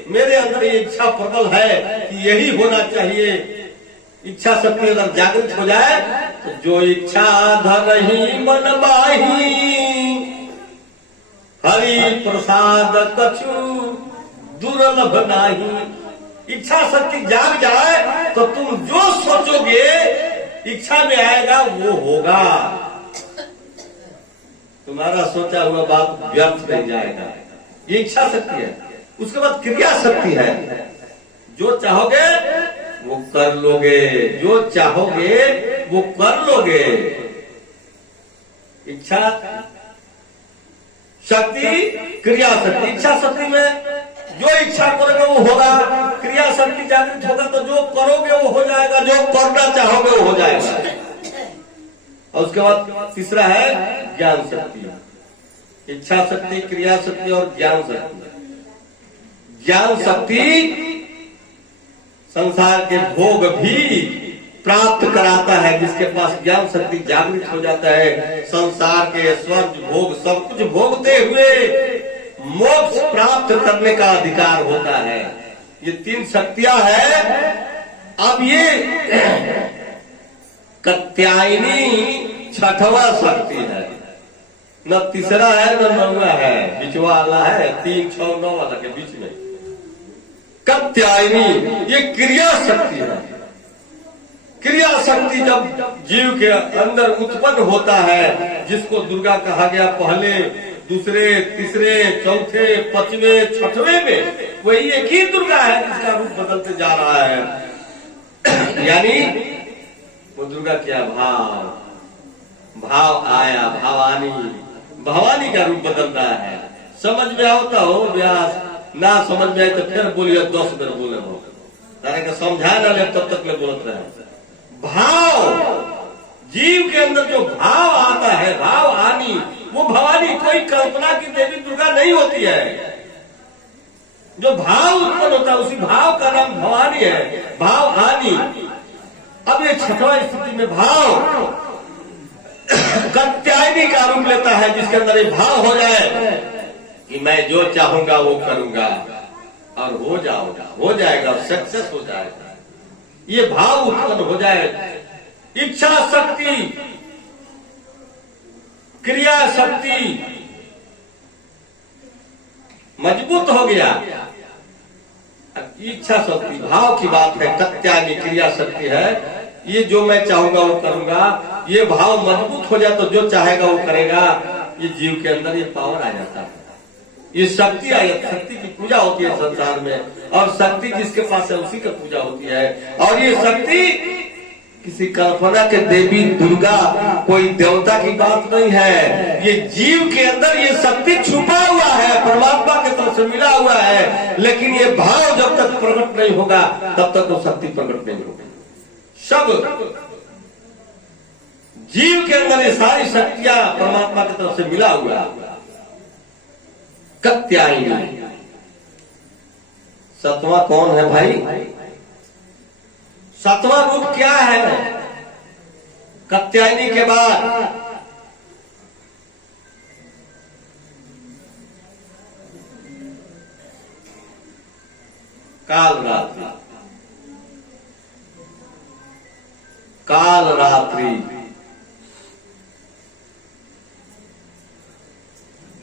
मेरे अंदर ये इच्छा प्रबल है कि यही होना चाहिए, इच्छा शक्ति अगर जागृत हो जाए तो जो इच्छा धरही मन माही, हरि प्रसाद कछु दुर्लभ नाही। इच्छा शक्ति जाग जाए तो तुम जो सोचोगे इच्छा में आएगा वो होगा, तुम्हारा सोचा हुआ बात व्यर्थ नहीं जाएगा। ये इच्छा शक्ति है। उसके बाद क्रिया शक्ति है, जो चाहोगे वो कर लोगे, जो चाहोगे वो कर लोगे। इच्छा शक्ति, क्रिया शक्ति। इच्छा शक्ति में जो इच्छा करोगे वो होगा, क्रिया शक्ति जागृत होगा तो जो करोगे वो हो जाएगा, जो करना चाहोगे वो हो जाएगा। और उसके बाद तीसरा है ज्ञान शक्ति। इच्छा शक्ति, क्रिया शक्ति और ज्ञान शक्ति। ज्ञान शक्ति संसार के भोग भी प्राप्त कराता है। जिसके पास ज्ञान शक्ति जागृत हो जाता है, संसार के स्वर्ग भोग सब कुछ भोगते हुए मोक्ष प्राप्त करने का अधिकार होता है। ये 3 शक्तियां हैं। अब ये कात्यायनी छठवा शक्ति है, न तीसरा है न 9वां है, बीचवा वाला है, 3 6 9 वाला के बीच में कात्यायनी। ये क्रिया शक्ति है। क्रिया शक्ति जब जीव के अंदर उत्पन्न होता है, जिसको दुर्गा कहा गया पहले, दूसरे, तीसरे, चौथे, 5वें, 6वें में, वही एक ही दुर्गा है जिसका रूप बदलते जा रहा है। यानी वो दुर्गा क्या? भाव आया, भवानी, भवानी का रूप बदल रहा है। समझ में आता हो व्यास, ना समझ में आए तो फिर बोलिए 10 बार बोले हो, तारे का समझा ना ले तब तक ले बोलते रहे। भाव, जीव के अंदर जो भाव आता है, भाव आनी, वो भवानी कोई कल्पना की देवी दुर्गा नहीं होती है। जो भाव उत्पन्न होता है उसी भाव का नाम भवानी है, भाव आनी। अब ये छठवा स्थिति में भाव कात्यायनी का रूप लेता है, जिसके अंदर एक भाव हो जाए कि मैं जो चाहूंगा वो करूंगा और हो जाएगा, सक्सेस हो जाएगा। ये भाव उत्पन्न हो जाए। इच्छा शक्ति, क्रिया शक्ति मजबूत हो गया। इच्छा शक्ति, भाव की बात है, कात्यायनी क्रिया शक्ति है। ये जो मैं चाहूंगा वो करूंगा, ये भाव मजबूत हो जाए तो जो चाहेगा वो करेगा। ये जीव के अंदर ये पावर आ जाता है। ये शक्ति आई, शक्ति की पूजा होती है संसार में, और शक्ति जिसके पास है उसी की पूजा होती है। और ये शक्ति किसी कल्पना के देवी दुर्गा कोई देवता की बात नहीं है, ये जीव के अंदर ये शक्ति छुपा हुआ है, परमात्मा के तरफ से मिला हुआ है। लेकिन ये भाव जब तक प्रकट नहीं होगा तब तक वो शक्ति प्रकट नहीं होगी। सब जीव के अंदर ये सारी शक्तियां परमात्मा की तरफ से मिला हुआ है। कात्यायनी सतवां कौन है भाई? सतवां रूप क्या है कात्यायनी के बाद? काल रात्रि। काल रात्रि,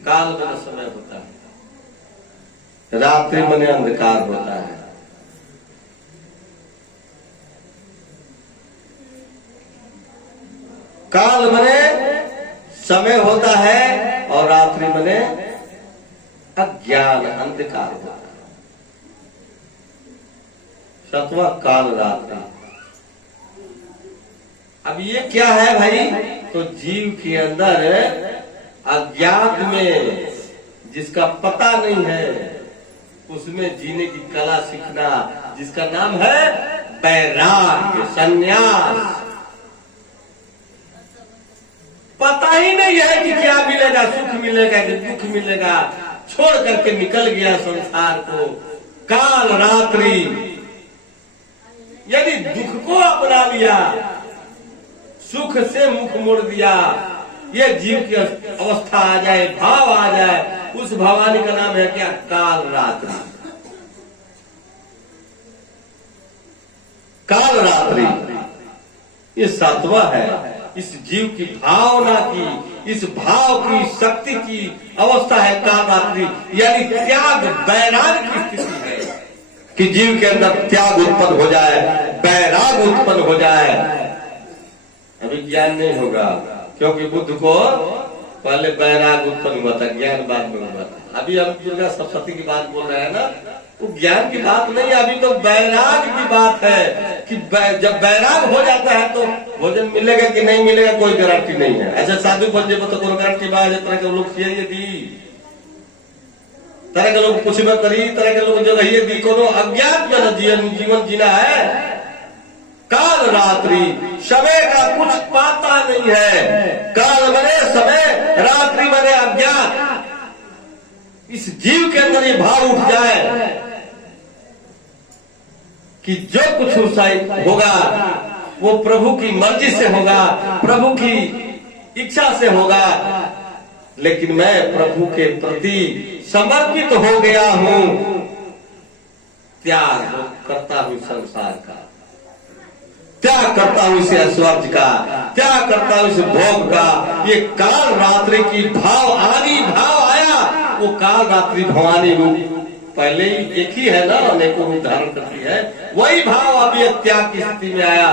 काल में समय होता है, रात्रि में अंधकार होता है। काल मने समय होता है और रात्रि मने अज्ञान अंधकार होता है। सतवां काल रात्रि। अब ये क्या है भाई? तो जीव के अंदर अज्ञात में जिसका पता नहीं है उसमें जीने की कला सीखना, जिसका नाम है वैराग्य, संन्यास। पता ही नहीं है कि क्या मिलेगा, सुख मिलेगा कि दुख मिलेगा, छोड़ करके निकल गया संसार को। काल रात्रि, यदि दुख को अपना लिया, सुख से मुख मोड़ दिया, ये जीव की अवस्था आ जाए, भाव आ जाए, उस भवानी का नाम है क्या? काल रात्रि। काल रात्रि ये सातवां है। इस जीव की भावना की, इस भाव की, शक्ति की अवस्था है काल रात्रि, यानी त्याग वैराग की स्थिति है कि जीव के अंदर त्याग उत्पन्न हो जाए, वैराग उत्पन्न हो जाए। अभी ज्ञान नहीं होगा, क्योंकि बुद्ध को पहले वैराग उत्पन्न हुआ था, ज्ञान बाद में हुआ था। अभी हम दुर्गा सप्तशती की बात बोल रहे हैं ना, वो ज्ञान की बात नहीं है, अभी तो वैराग की बात है कि जब वैराग हो जाता है तो भोजन मिलेगा कि नहीं मिलेगा कोई गारंटी नहीं है। ऐसे साधु बन जाए तो कोई गारंटी बात है? तरह के लोग दी, तरह के लोग कुछ में करी, तरह के लोग जगह ये दी, को अज्ञात में जीवन जीना है। काल रात्रि, समय का कुछ पता नहीं है। काल बने समय, रात्रि बने अज्ञात। इस जीव के अंदर ये भाव उठ जाए कि जो कुछ होगा वो प्रभु की मर्जी से होगा, प्रभु की इच्छा से होगा, लेकिन मैं प्रभु के प्रति समर्पित हो गया हूं। त्याग करता हूं संसार का, त्याग करता हूं इस ऐश्वर्य का, त्याग करता हूं इस भोग का। ये काल रात्रि की भाव आया, वो काल रात्रि भवानी रूप पहले ही एक ही है ना, अनेकों रूप धारण करती है, वही भाव अभी त्याग की स्थिति में आया।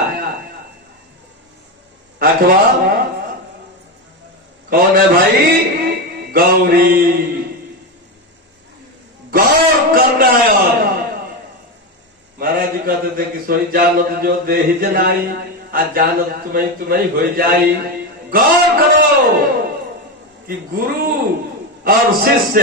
आठवां कौन है भाई? गौरी। गौर करना है। और महाराज जी कहते थे कि सोई जानत जो देहि जनाई, आज जानत तुम्हें हो जाई। गौर करो कि गुरु और शिष्य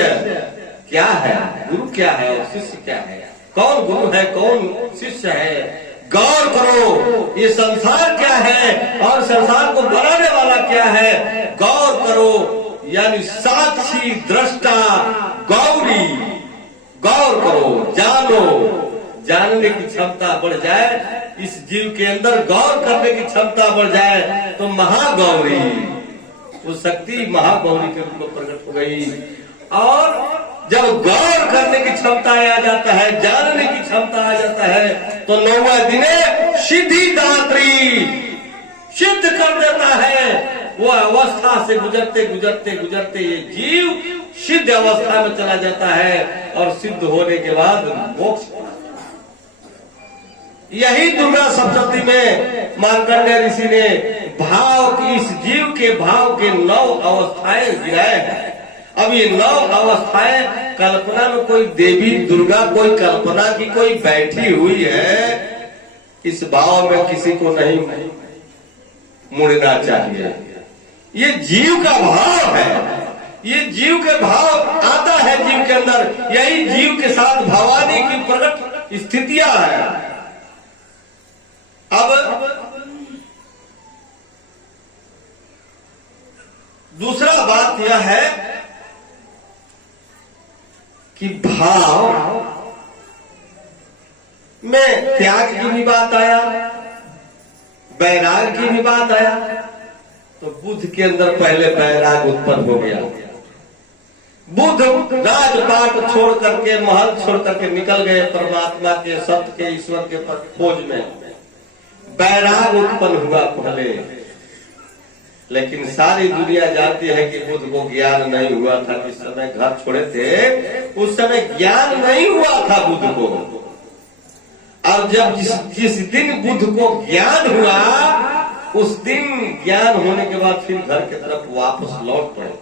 क्या है, गुरु क्या है और शिष्य क्या है, कौन गुरु है कौन शिष्य है। गौर करो ये संसार क्या है और संसार को बनाने वाला क्या है। गौर करो, यानी साक्षी दृष्टा गौरी। गौर करो, जानो, जानने की क्षमता बढ़ जाए, इस जीव के अंदर गौर करने की क्षमता बढ़ जाए तो महागौरी, वो शक्ति महागौरी के रूप में प्रकट हो गई। और जब गौर करने की क्षमता आ जाता है, जानने की क्षमता आ जाता है, तो 9वें दिने सिद्धिदात्री सिद्ध कर देता है। वो अवस्था से गुजरते गुजरते गुजरते ये जीव सिद्ध अवस्था में चला जाता है और सिद्ध होने के बाद मोक्ष। यही दुर्गा सप्तशती में मार्कंडेय ऋषि ने भाव की, इस जीव के भाव के 9 अवस्थाएं गिराए हैं अब ये 9 अवस्थाएं, कल्पना में कोई देवी दुर्गा, कोई कल्पना की कोई बैठी हुई है, इस भाव में किसी को नहीं मुड़ना चाहिए। ये जीव का भाव है, ये जीव के भाव आता है जीव के अंदर, यही जीव के साथ भवानी की प्रकट स्थितियां हैं। अब दूसरा बात यह है कि भाव में त्याग की भी बात आया, वैराग की भी बात आया। तो बुद्ध के अंदर पहले वैराग उत्पन्न हो गया। बुद्ध राजपाट छोड़ करके, महल छोड़ करके निकल गए परमात्मा के, सत्य के, ईश्वर के खोज में। वैराग उत्पन्न हुआ पहले, लेकिन सारी दुनिया जानती है कि बुद्ध को ज्ञान नहीं हुआ था। जिस समय घर छोड़े थे उस समय ज्ञान नहीं हुआ था बुद्ध को। और जब जिस दिन बुद्ध को ज्ञान हुआ, उस दिन ज्ञान होने के बाद फिर घर की तरफ वापस लौट पड़े।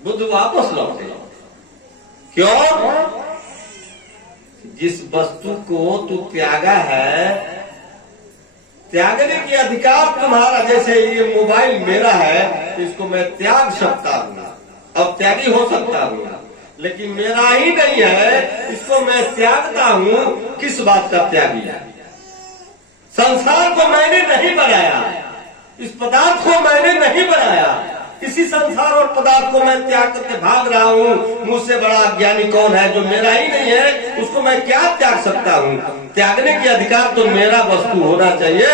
बुद्ध वापस लौटे। क्यों? जिस वस्तु को तू त्यागा है, त्यागने की अधिकार तुम्हारा। जैसे ये मोबाइल मेरा है, इसको मैं त्याग सकता हूँ और त्यागी हो सकता हूँ, लेकिन मेरा ही नहीं है, इसको मैं त्यागता हूँ। किस बात का त्यागी है? संसार को मैंने नहीं बनाया, इस पदार्थ को मैंने नहीं बनाया, इसी संसार और पदार्थ को मैं त्याग करके भाग रहा हूँ। मुझसे बड़ा अज्ञानी कौन है? जो मेरा ही नहीं है उसको मैं क्या त्याग सकता हूँ? त्यागने की अधिकार तो मेरा वस्तु होना चाहिए।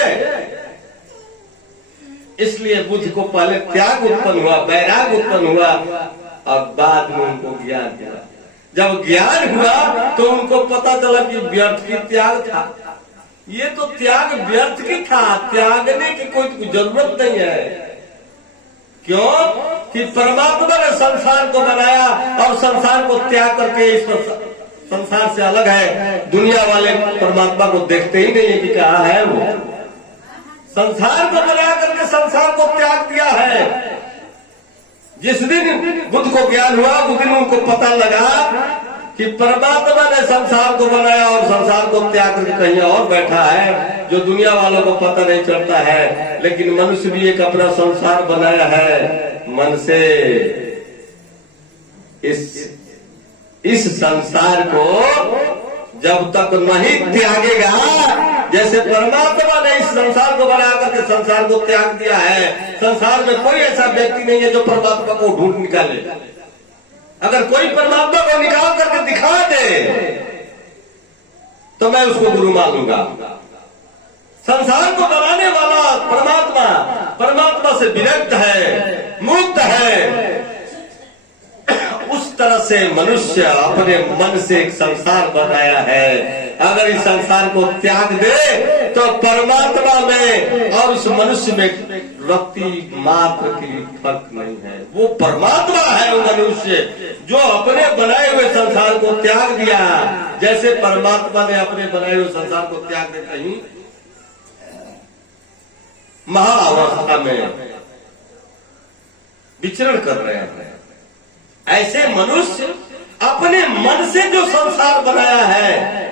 इसलिए बुद्ध को पहले त्याग उत्पन्न हुआ, वैराग उत्पन्न हुआ, और बाद में उनको ज्ञान हुआ। जब ज्ञान हुआ तो उनको पता चला कि व्यर्थ की त्याग था। ये तो त्याग व्यर्थ की था, त्यागने की कोई जरूरत नहीं है। क्यों? कि परमात्मा ने संसार को बनाया और संसार को त्याग करके इस संसार से अलग है। दुनिया वाले परमात्मा को देखते ही नहीं है कि कहाँ है वो। संसार को बना करके संसार को त्याग दिया है। जिस दिन बुद्ध को ज्ञान हुआ, उस दिन उनको पता लगा कि परमात्मा ने संसार को बनाया और संसार को त्याग करके कहीं और बैठा है, जो दुनिया वालों को पता नहीं चलता है। लेकिन मनुष्य भी एक अपना संसार बनाया है मन से। इस संसार को जब तक नहीं त्यागेगा, जैसे परमात्मा ने इस संसार को बना करके संसार को त्याग दिया है, संसार में कोई ऐसा व्यक्ति नहीं है जो परमात्मा को ढूंढ निकाले। अगर कोई परमात्मा को निकाल करके दिखा दे तो मैं उसको गुरु मानूंगा। संसार को बनाने वाला परमात्मा, परमात्मा से विरक्त है, मुक्त है। उस तरह से मनुष्य अपने मन से एक संसार बनाया है। अगर इस संसार को त्याग दे तो परमात्मा में और उस मनुष्य में रत्ती मात्र की फर्क नहीं है। वो परमात्मा है, वो मनुष्य जो अपने बनाए हुए संसार को त्याग दिया। जैसे परमात्मा ने अपने बनाए हुए संसार को त्याग दे, कहीं महाअवस्था में विचरण कर रहे हैं। ऐसे मनुष्य अपने मन से जो संसार बनाया है।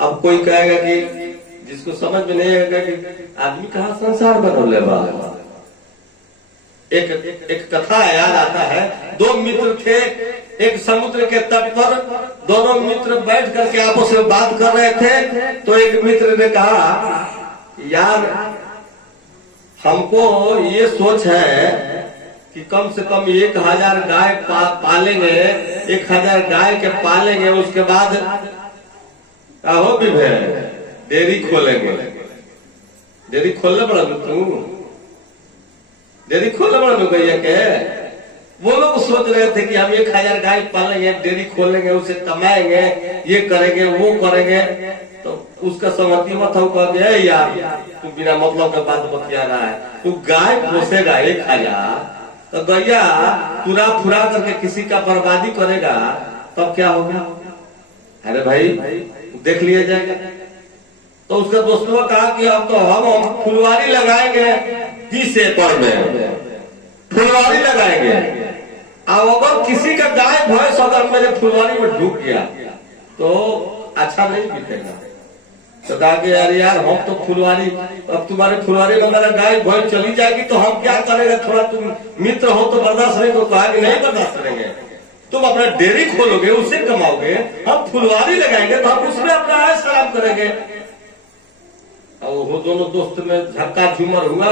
अब कोई कहेगा कि जिसको समझ में नहीं आएगा कि आदमी कहाँ संसार बनोले वाला। एक कथा याद आता है। दो मित्र थे, एक समुद्र के तट पर दोनों मित्र बैठ करके आपस में बात कर रहे थे। तो एक मित्र ने कहा, यार हमको ये सोच है कि कम से कम 1000 गाय पालेंगे, 1000 गाय के पालेंगे, उसके बाद हो भी डेयरी खोलेंगे। डेयरी खोलने पड़ा तू, डेयरी खोलने पड़ा गैया के। वो लोग सोच रहे थे कि हम 1000 गाय पालेंगे, डेयरी खोलेंगे, उसे कमाएंगे, ये करेंगे, वो करेंगे। तो उसका सहमति मत हो कह गया, यार तू बिना मतलब का बात बतिया रहा है। तू गाय पोसेगा 1000, तो गैया पूरा फुरा करके किसी का बर्बादी करेगा, तब क्या होगा? अरे भाई देख लिया जाएगा। तो उसके दोस्तों ने कहा कि अब तो हम फुलवारी लगाएंगे 20 एकड़ में, फुलवारी लगाएंगे। अब अगर किसी का गाय भैंस अगर मेरे फुलवारी में ढूक गया तो अच्छा नहीं बीतेगा। तो कहा कि यार हम तो फुलवारी, अब तुम्हारे फुलवारी में मेरा गाय भैंस चली जाएगी तो हम क्या करेंगे, थोड़ा तुम मित्र हो तो बर्दाश्त नहीं, तो कहा कि नहीं बर्दाश्त करेंगे, तुम अपना डेयरी खोलोगे उससे कमाओगे, हम फुलवारी लगाएंगे तो हम उसमें अपना आय आराम करेंगे। और वो दोनों दोस्त में झटका झूमर हुआ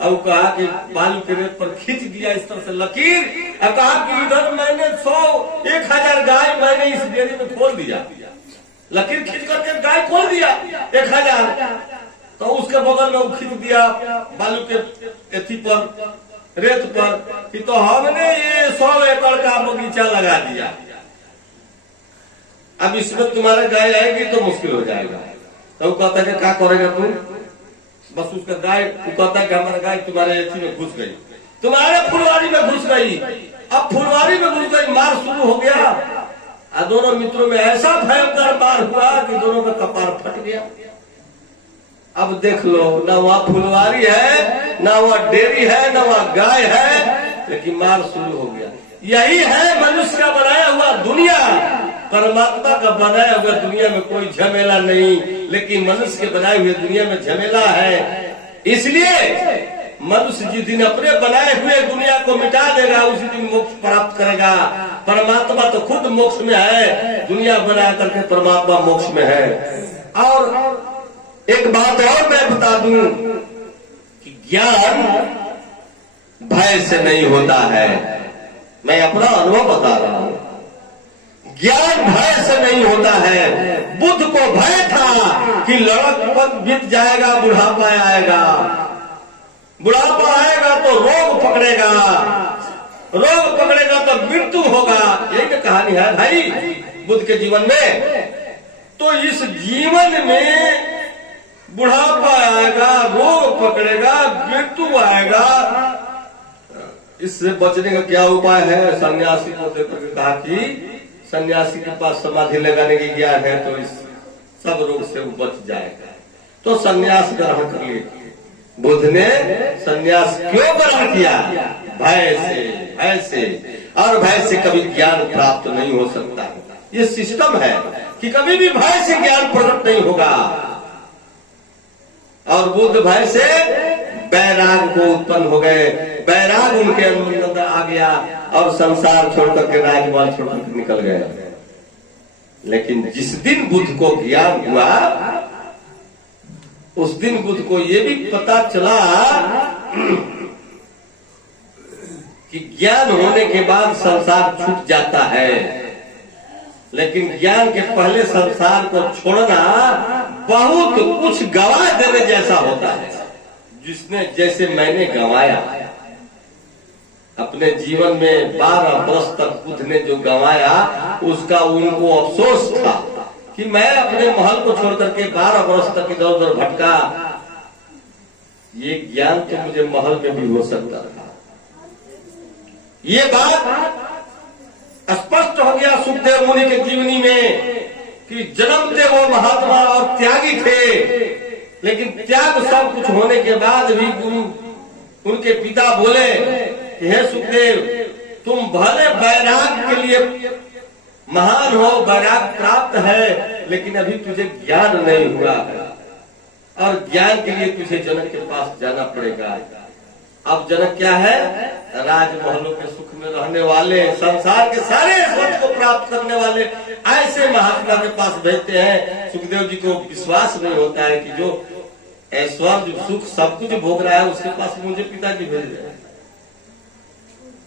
और कहा कि बालू के रेत पर खींच दिया इस तरह से लकीर, और कहा कि इधर मैंने 100-1000 गाय मैंने इस डेयरी में खोल दिया, लकीर खींच करके गाय खोल दिया 1000, तो उसके बगल में वो खींच दिया बालू के एथी पर रेत पर कि तो हमने ये 100 एकड़ का बगीचा लगा दिया, अब इसमें तुम्हारे गाय आएगी तो मुश्किल हो जाएगा। तो कहता है क्या करेगा तू, बस उसका गाय, वो कहता है कि हमारा गाय तुम्हारे एथी में घुस गई, तुम्हारे फुलवारी में घुस गई, अब फुलवारी में घुस गई, मार शुरू हो गया। और दोनों मित्रों में ऐसा भयंकर मार हुआ कि दोनों का कपार फट गया। अब देख लो, ना वहाँ फुलवारी है, ना वहाँ डेयरी है, ना वहाँ गाय है, लेकिन मार शुरू हो गया। यही है मनुष्य का बनाया हुआ दुनिया। परमात्मा का बनाया हुआ दुनिया में कोई झमेला नहीं, लेकिन मनुष्य के बनाए हुए दुनिया में झमेला है। इसलिए मनुष्य जिस दिन अपने बनाए हुए दुनिया को मिटा देगा उसी दिन मोक्ष प्राप्त करेगा। परमात्मा तो खुद मोक्ष में है, दुनिया बना करके परमात्मा मोक्ष में है। और एक बात और मैं बता दूं कि ज्ञान भय से नहीं होता है। मैं अपना अनुभव बता रहा हूं, ज्ञान भय से नहीं होता है। बुद्ध को भय था कि लड़कपन बीत जाएगा, बुढ़ापा आएगा, बुढ़ापा आएगा तो रोग पकड़ेगा, रोग पकड़ेगा तो मृत्यु होगा। यही तो कहानी है भाई बुद्ध के जीवन में। तो इस जीवन में बुढ़ापा आएगा, रोग पकड़ेगा, मृत्यु आएगा, इससे बचने का क्या उपाय है। सन्यासी को देखकर कहा कि सन्यासी के पास समाधि लगाने की ज्ञान है तो इस सब रोग से वो बच जाएगा। तो सन्यास ग्रहण कर लिए। बुद्ध ने सन्यास क्यों ग्रहण किया? भय से, भय से। और भय से कभी ज्ञान प्राप्त नहीं हो सकता। ये सिस्टम है कि कभी भी भय से ज्ञान प्रकट नहीं होगा। और बुद्ध भय से बैराग को उत्पन्न हो गए, बैराग उनके अंदर आ गया और संसार छोड़ करके राजमहल छोड़ करके निकल गए। लेकिन जिस दिन बुद्ध को ज्ञान हुआ उस दिन बुद्ध को ये भी पता चला कि ज्ञान होने के बाद संसार छूट जाता है, लेकिन ज्ञान के पहले संसार को छोड़ना बहुत कुछ गवा देने जैसा होता है। जिसने, जैसे मैंने गंवाया अपने जीवन में 12 वर्ष तक बुद्ध ने जो गंवाया उसका उनको अफसोस था कि मैं अपने महल को छोड़ करके 12 वर्ष तक इधर उधर भटका। ये ज्ञान तो मुझे महल में भी हो सकता था। ये बात स्पष्ट हो गया सुखदेव मुनि के जीवनी में कि जन्मते वो महात्मा और त्यागी थे, लेकिन त्याग सब कुछ होने के बाद भी गुरु उनके पिता बोले कि हे सुखदेव, तुम भले बैराग के लिए महान हो, बैराग प्राप्त है, लेकिन अभी तुझे ज्ञान नहीं हुआ है और ज्ञान के लिए तुझे जनक के पास जाना पड़ेगा। अब जनक क्या है? राजमहलों के सुख में रहने वाले, संसार के सारे सुख को प्राप्त करने वाले ऐसे महात्मा के पास भेजते हैं। सुखदेव जी को विश्वास नहीं होता है कि जो ऐश्वर्य सुख सब कुछ भोग रहा है उसके पास मुझे पिताजी भेज रहे हैं।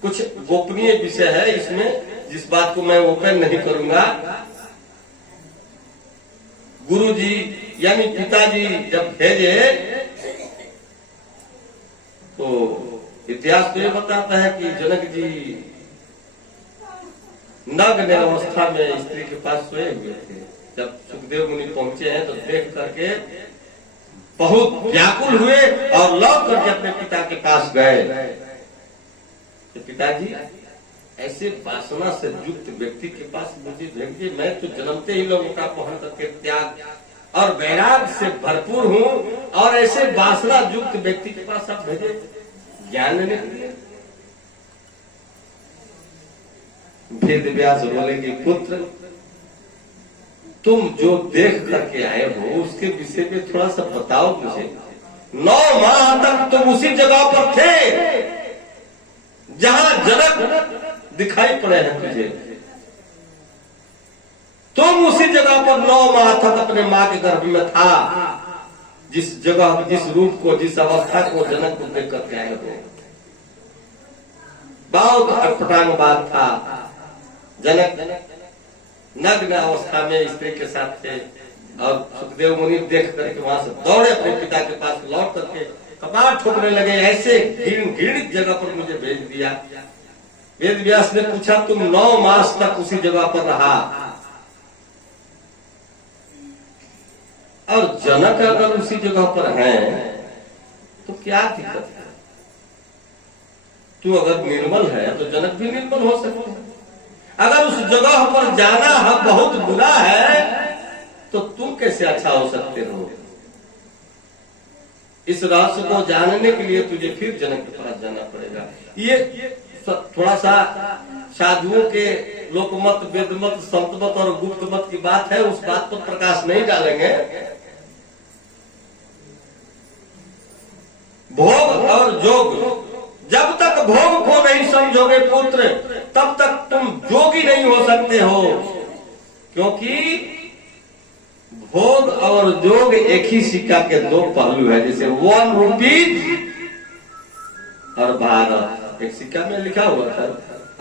कुछ गोपनीय विषय है इसमें, जिस बात को मैं ओपन नहीं करूंगा। गुरुजी यानी पिताजी जब भेजे तो इतिहास तो ये बताता है कि जनक जी नग्न अवस्था में स्त्री के पास सोए हुए थे। जब सुखदेव मुनि पहुंचे हैं तो देख करके बहुत व्याकुल हुए और लौट करके अपने पिता के पास गए। तो पिताजी, ऐसे वासना से युक्त व्यक्ति के पास मुझे भेजिए, मैं तो जन्मते ही लंगोटा पहन करके त्याग और वैराग से भरपूर हूँ और ऐसे वासना युक्त व्यक्ति के पास आप भेजे ज्ञान लेने के लिए। वेद व्यास बोले कि पुत्र, तुम जो देख करके आए हो उसके विषय में थोड़ा सा बताओ मुझे। 9 माह तक तुम उसी जगह पर थे जहां जनक दिखाई पड़े हैं तुझे। तुम उसी जगह पर 9 माह तक अपने मां के गर्भ में था, जिस जगह, जिस रूप को, जिस अवस्था को जनक को देख करके आए हो। बहुत अटपटांग बात था। जनक नग्न अवस्था में स्त्री के साथ थे और सुखदेव मुनि देख करके वहां से दौड़े अपने पिता के पास, लौट करके कपार ठोकने लगे, ऐसे घृणित जगह पर मुझे भेज दिया। वेद व्यास ने पूछा, तुम 9 मास तक उसी जगह पर रहा और जनक अगर उसी जगह पर है तो क्या दिक्कत है? तू अगर निर्मल है तो जनक भी निर्मल हो सकते हैं। अगर उस जगह पर जाना बहुत बुरा है तो तुम कैसे अच्छा हो सकते हो? इस रहस्य को जानने के लिए तुझे फिर जनक के पास जाना पड़ेगा। ये थोड़ा सा साधुओं के लोकमत, वेदमत, संतमत और गुप्त मत की बात है, उस बात पर प्रकाश नहीं डालेंगे। भोग और जोग, जब तक भोग को नहीं समझोगे पुत्र, तब तक तुम जोगी नहीं हो सकते हो। क्योंकि भोग और जोग एक ही सिक्का के 2 पहलू है। जैसे 1 रुपीज और भारत, एक सिक्का में लिखा हुआ था।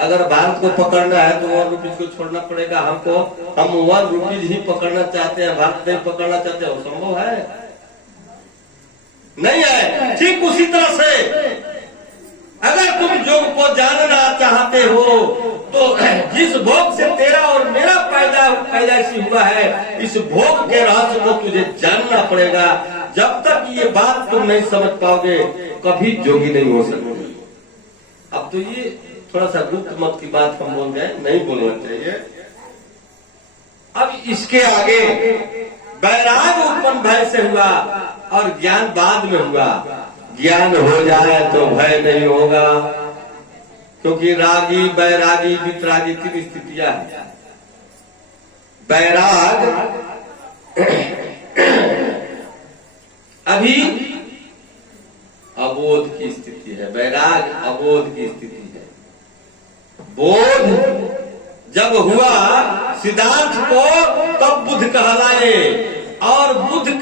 अगर भारत को पकड़ना है तो 1 रुपीज को छोड़ना पड़ेगा हमको। हम 1 रुपीज ही पकड़ना चाहते हैं, भारत नहीं पकड़ना चाहते, वो संभव है? नहीं है। ठीक उसी तरह से अगर तुम योग को जानना चाहते हो तो जिस भोग से तेरा और मेरा पैदाइशी हुआ है, इस भोग के रहस्य को तुझे जानना पड़ेगा। जब तक ये बात तुम नहीं समझ पाओगे कभी जोगी नहीं हो सकते। अब तो ये थोड़ा सा गुप्त मत की बात हम बोल गए, नहीं बोलना चाहिए। अब इसके आगे वैराग उत्पन्न भय से हुआ और ज्ञान बाद में हुआ। ज्ञान हो जाए तो भय नहीं होगा, क्योंकि रागी, बैरागी, वितरागी 3 स्थितियां हैं। बैराग अभी अबोध की स्थिति है, बैराग अबोध की स्थिति है। बोध जब हुआ सिद्धार्थ को तब बुद्ध कहलाए, और बुद्ध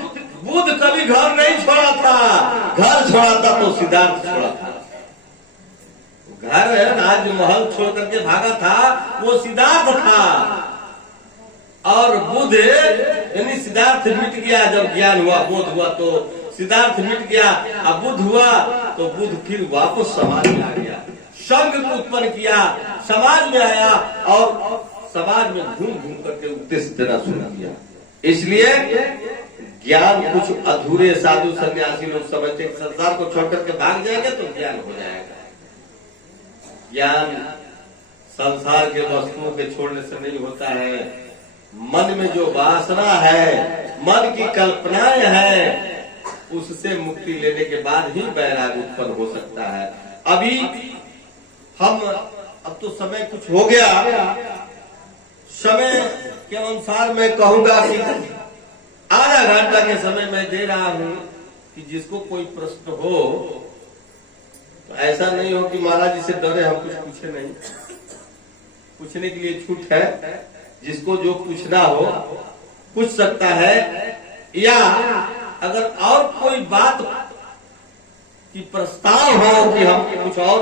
कभी घर नहीं छोड़ा था। घर छोड़ा था तो सिद्धार्थ छोड़ा था। घर राजमहल छोड़ करके भागा था वो सिद्धार्थ था, और बुद्ध यानी सिद्धार्थ मिट गया। जब ज्ञान हुआ, बोध हुआ तो सिद्धार्थ मिट गया। अब बुद्ध हुआ तो बुद्ध फिर वापस समाज में आ गया, संघ को उत्पन्न किया, समाज में आया और समाज में घूम घूम करके उपदेश देना शुरू किया। इसलिए ज्ञान कुछ अधूरे साधु सन्यासी लोग समझते हैं संसार को छोड़ करके भाग जाएंगे तो ज्ञान हो जाएगा। ज्ञान संसार के वस्तुओं के छोड़ने से नहीं होता है। मन में जो वासना है, मन की कल्पनाएं हैं, उससे मुक्ति लेने के बाद ही वैराग उत्पन्न हो सकता है। अभी अब तो समय कुछ हो गया। समय के अनुसार मैं कहूंगा कि आधा घंटा के समय मैं दे रहा हूं कि जिसको कोई प्रश्न हो तो ऐसा नहीं हो कि महाराज जी से डरे हम कुछ पूछे नहीं। पूछने के लिए छूट है, जिसको जो पूछना हो पूछ सकता है। या अगर और कोई बात की प्रस्ताव हो कि हम कुछ और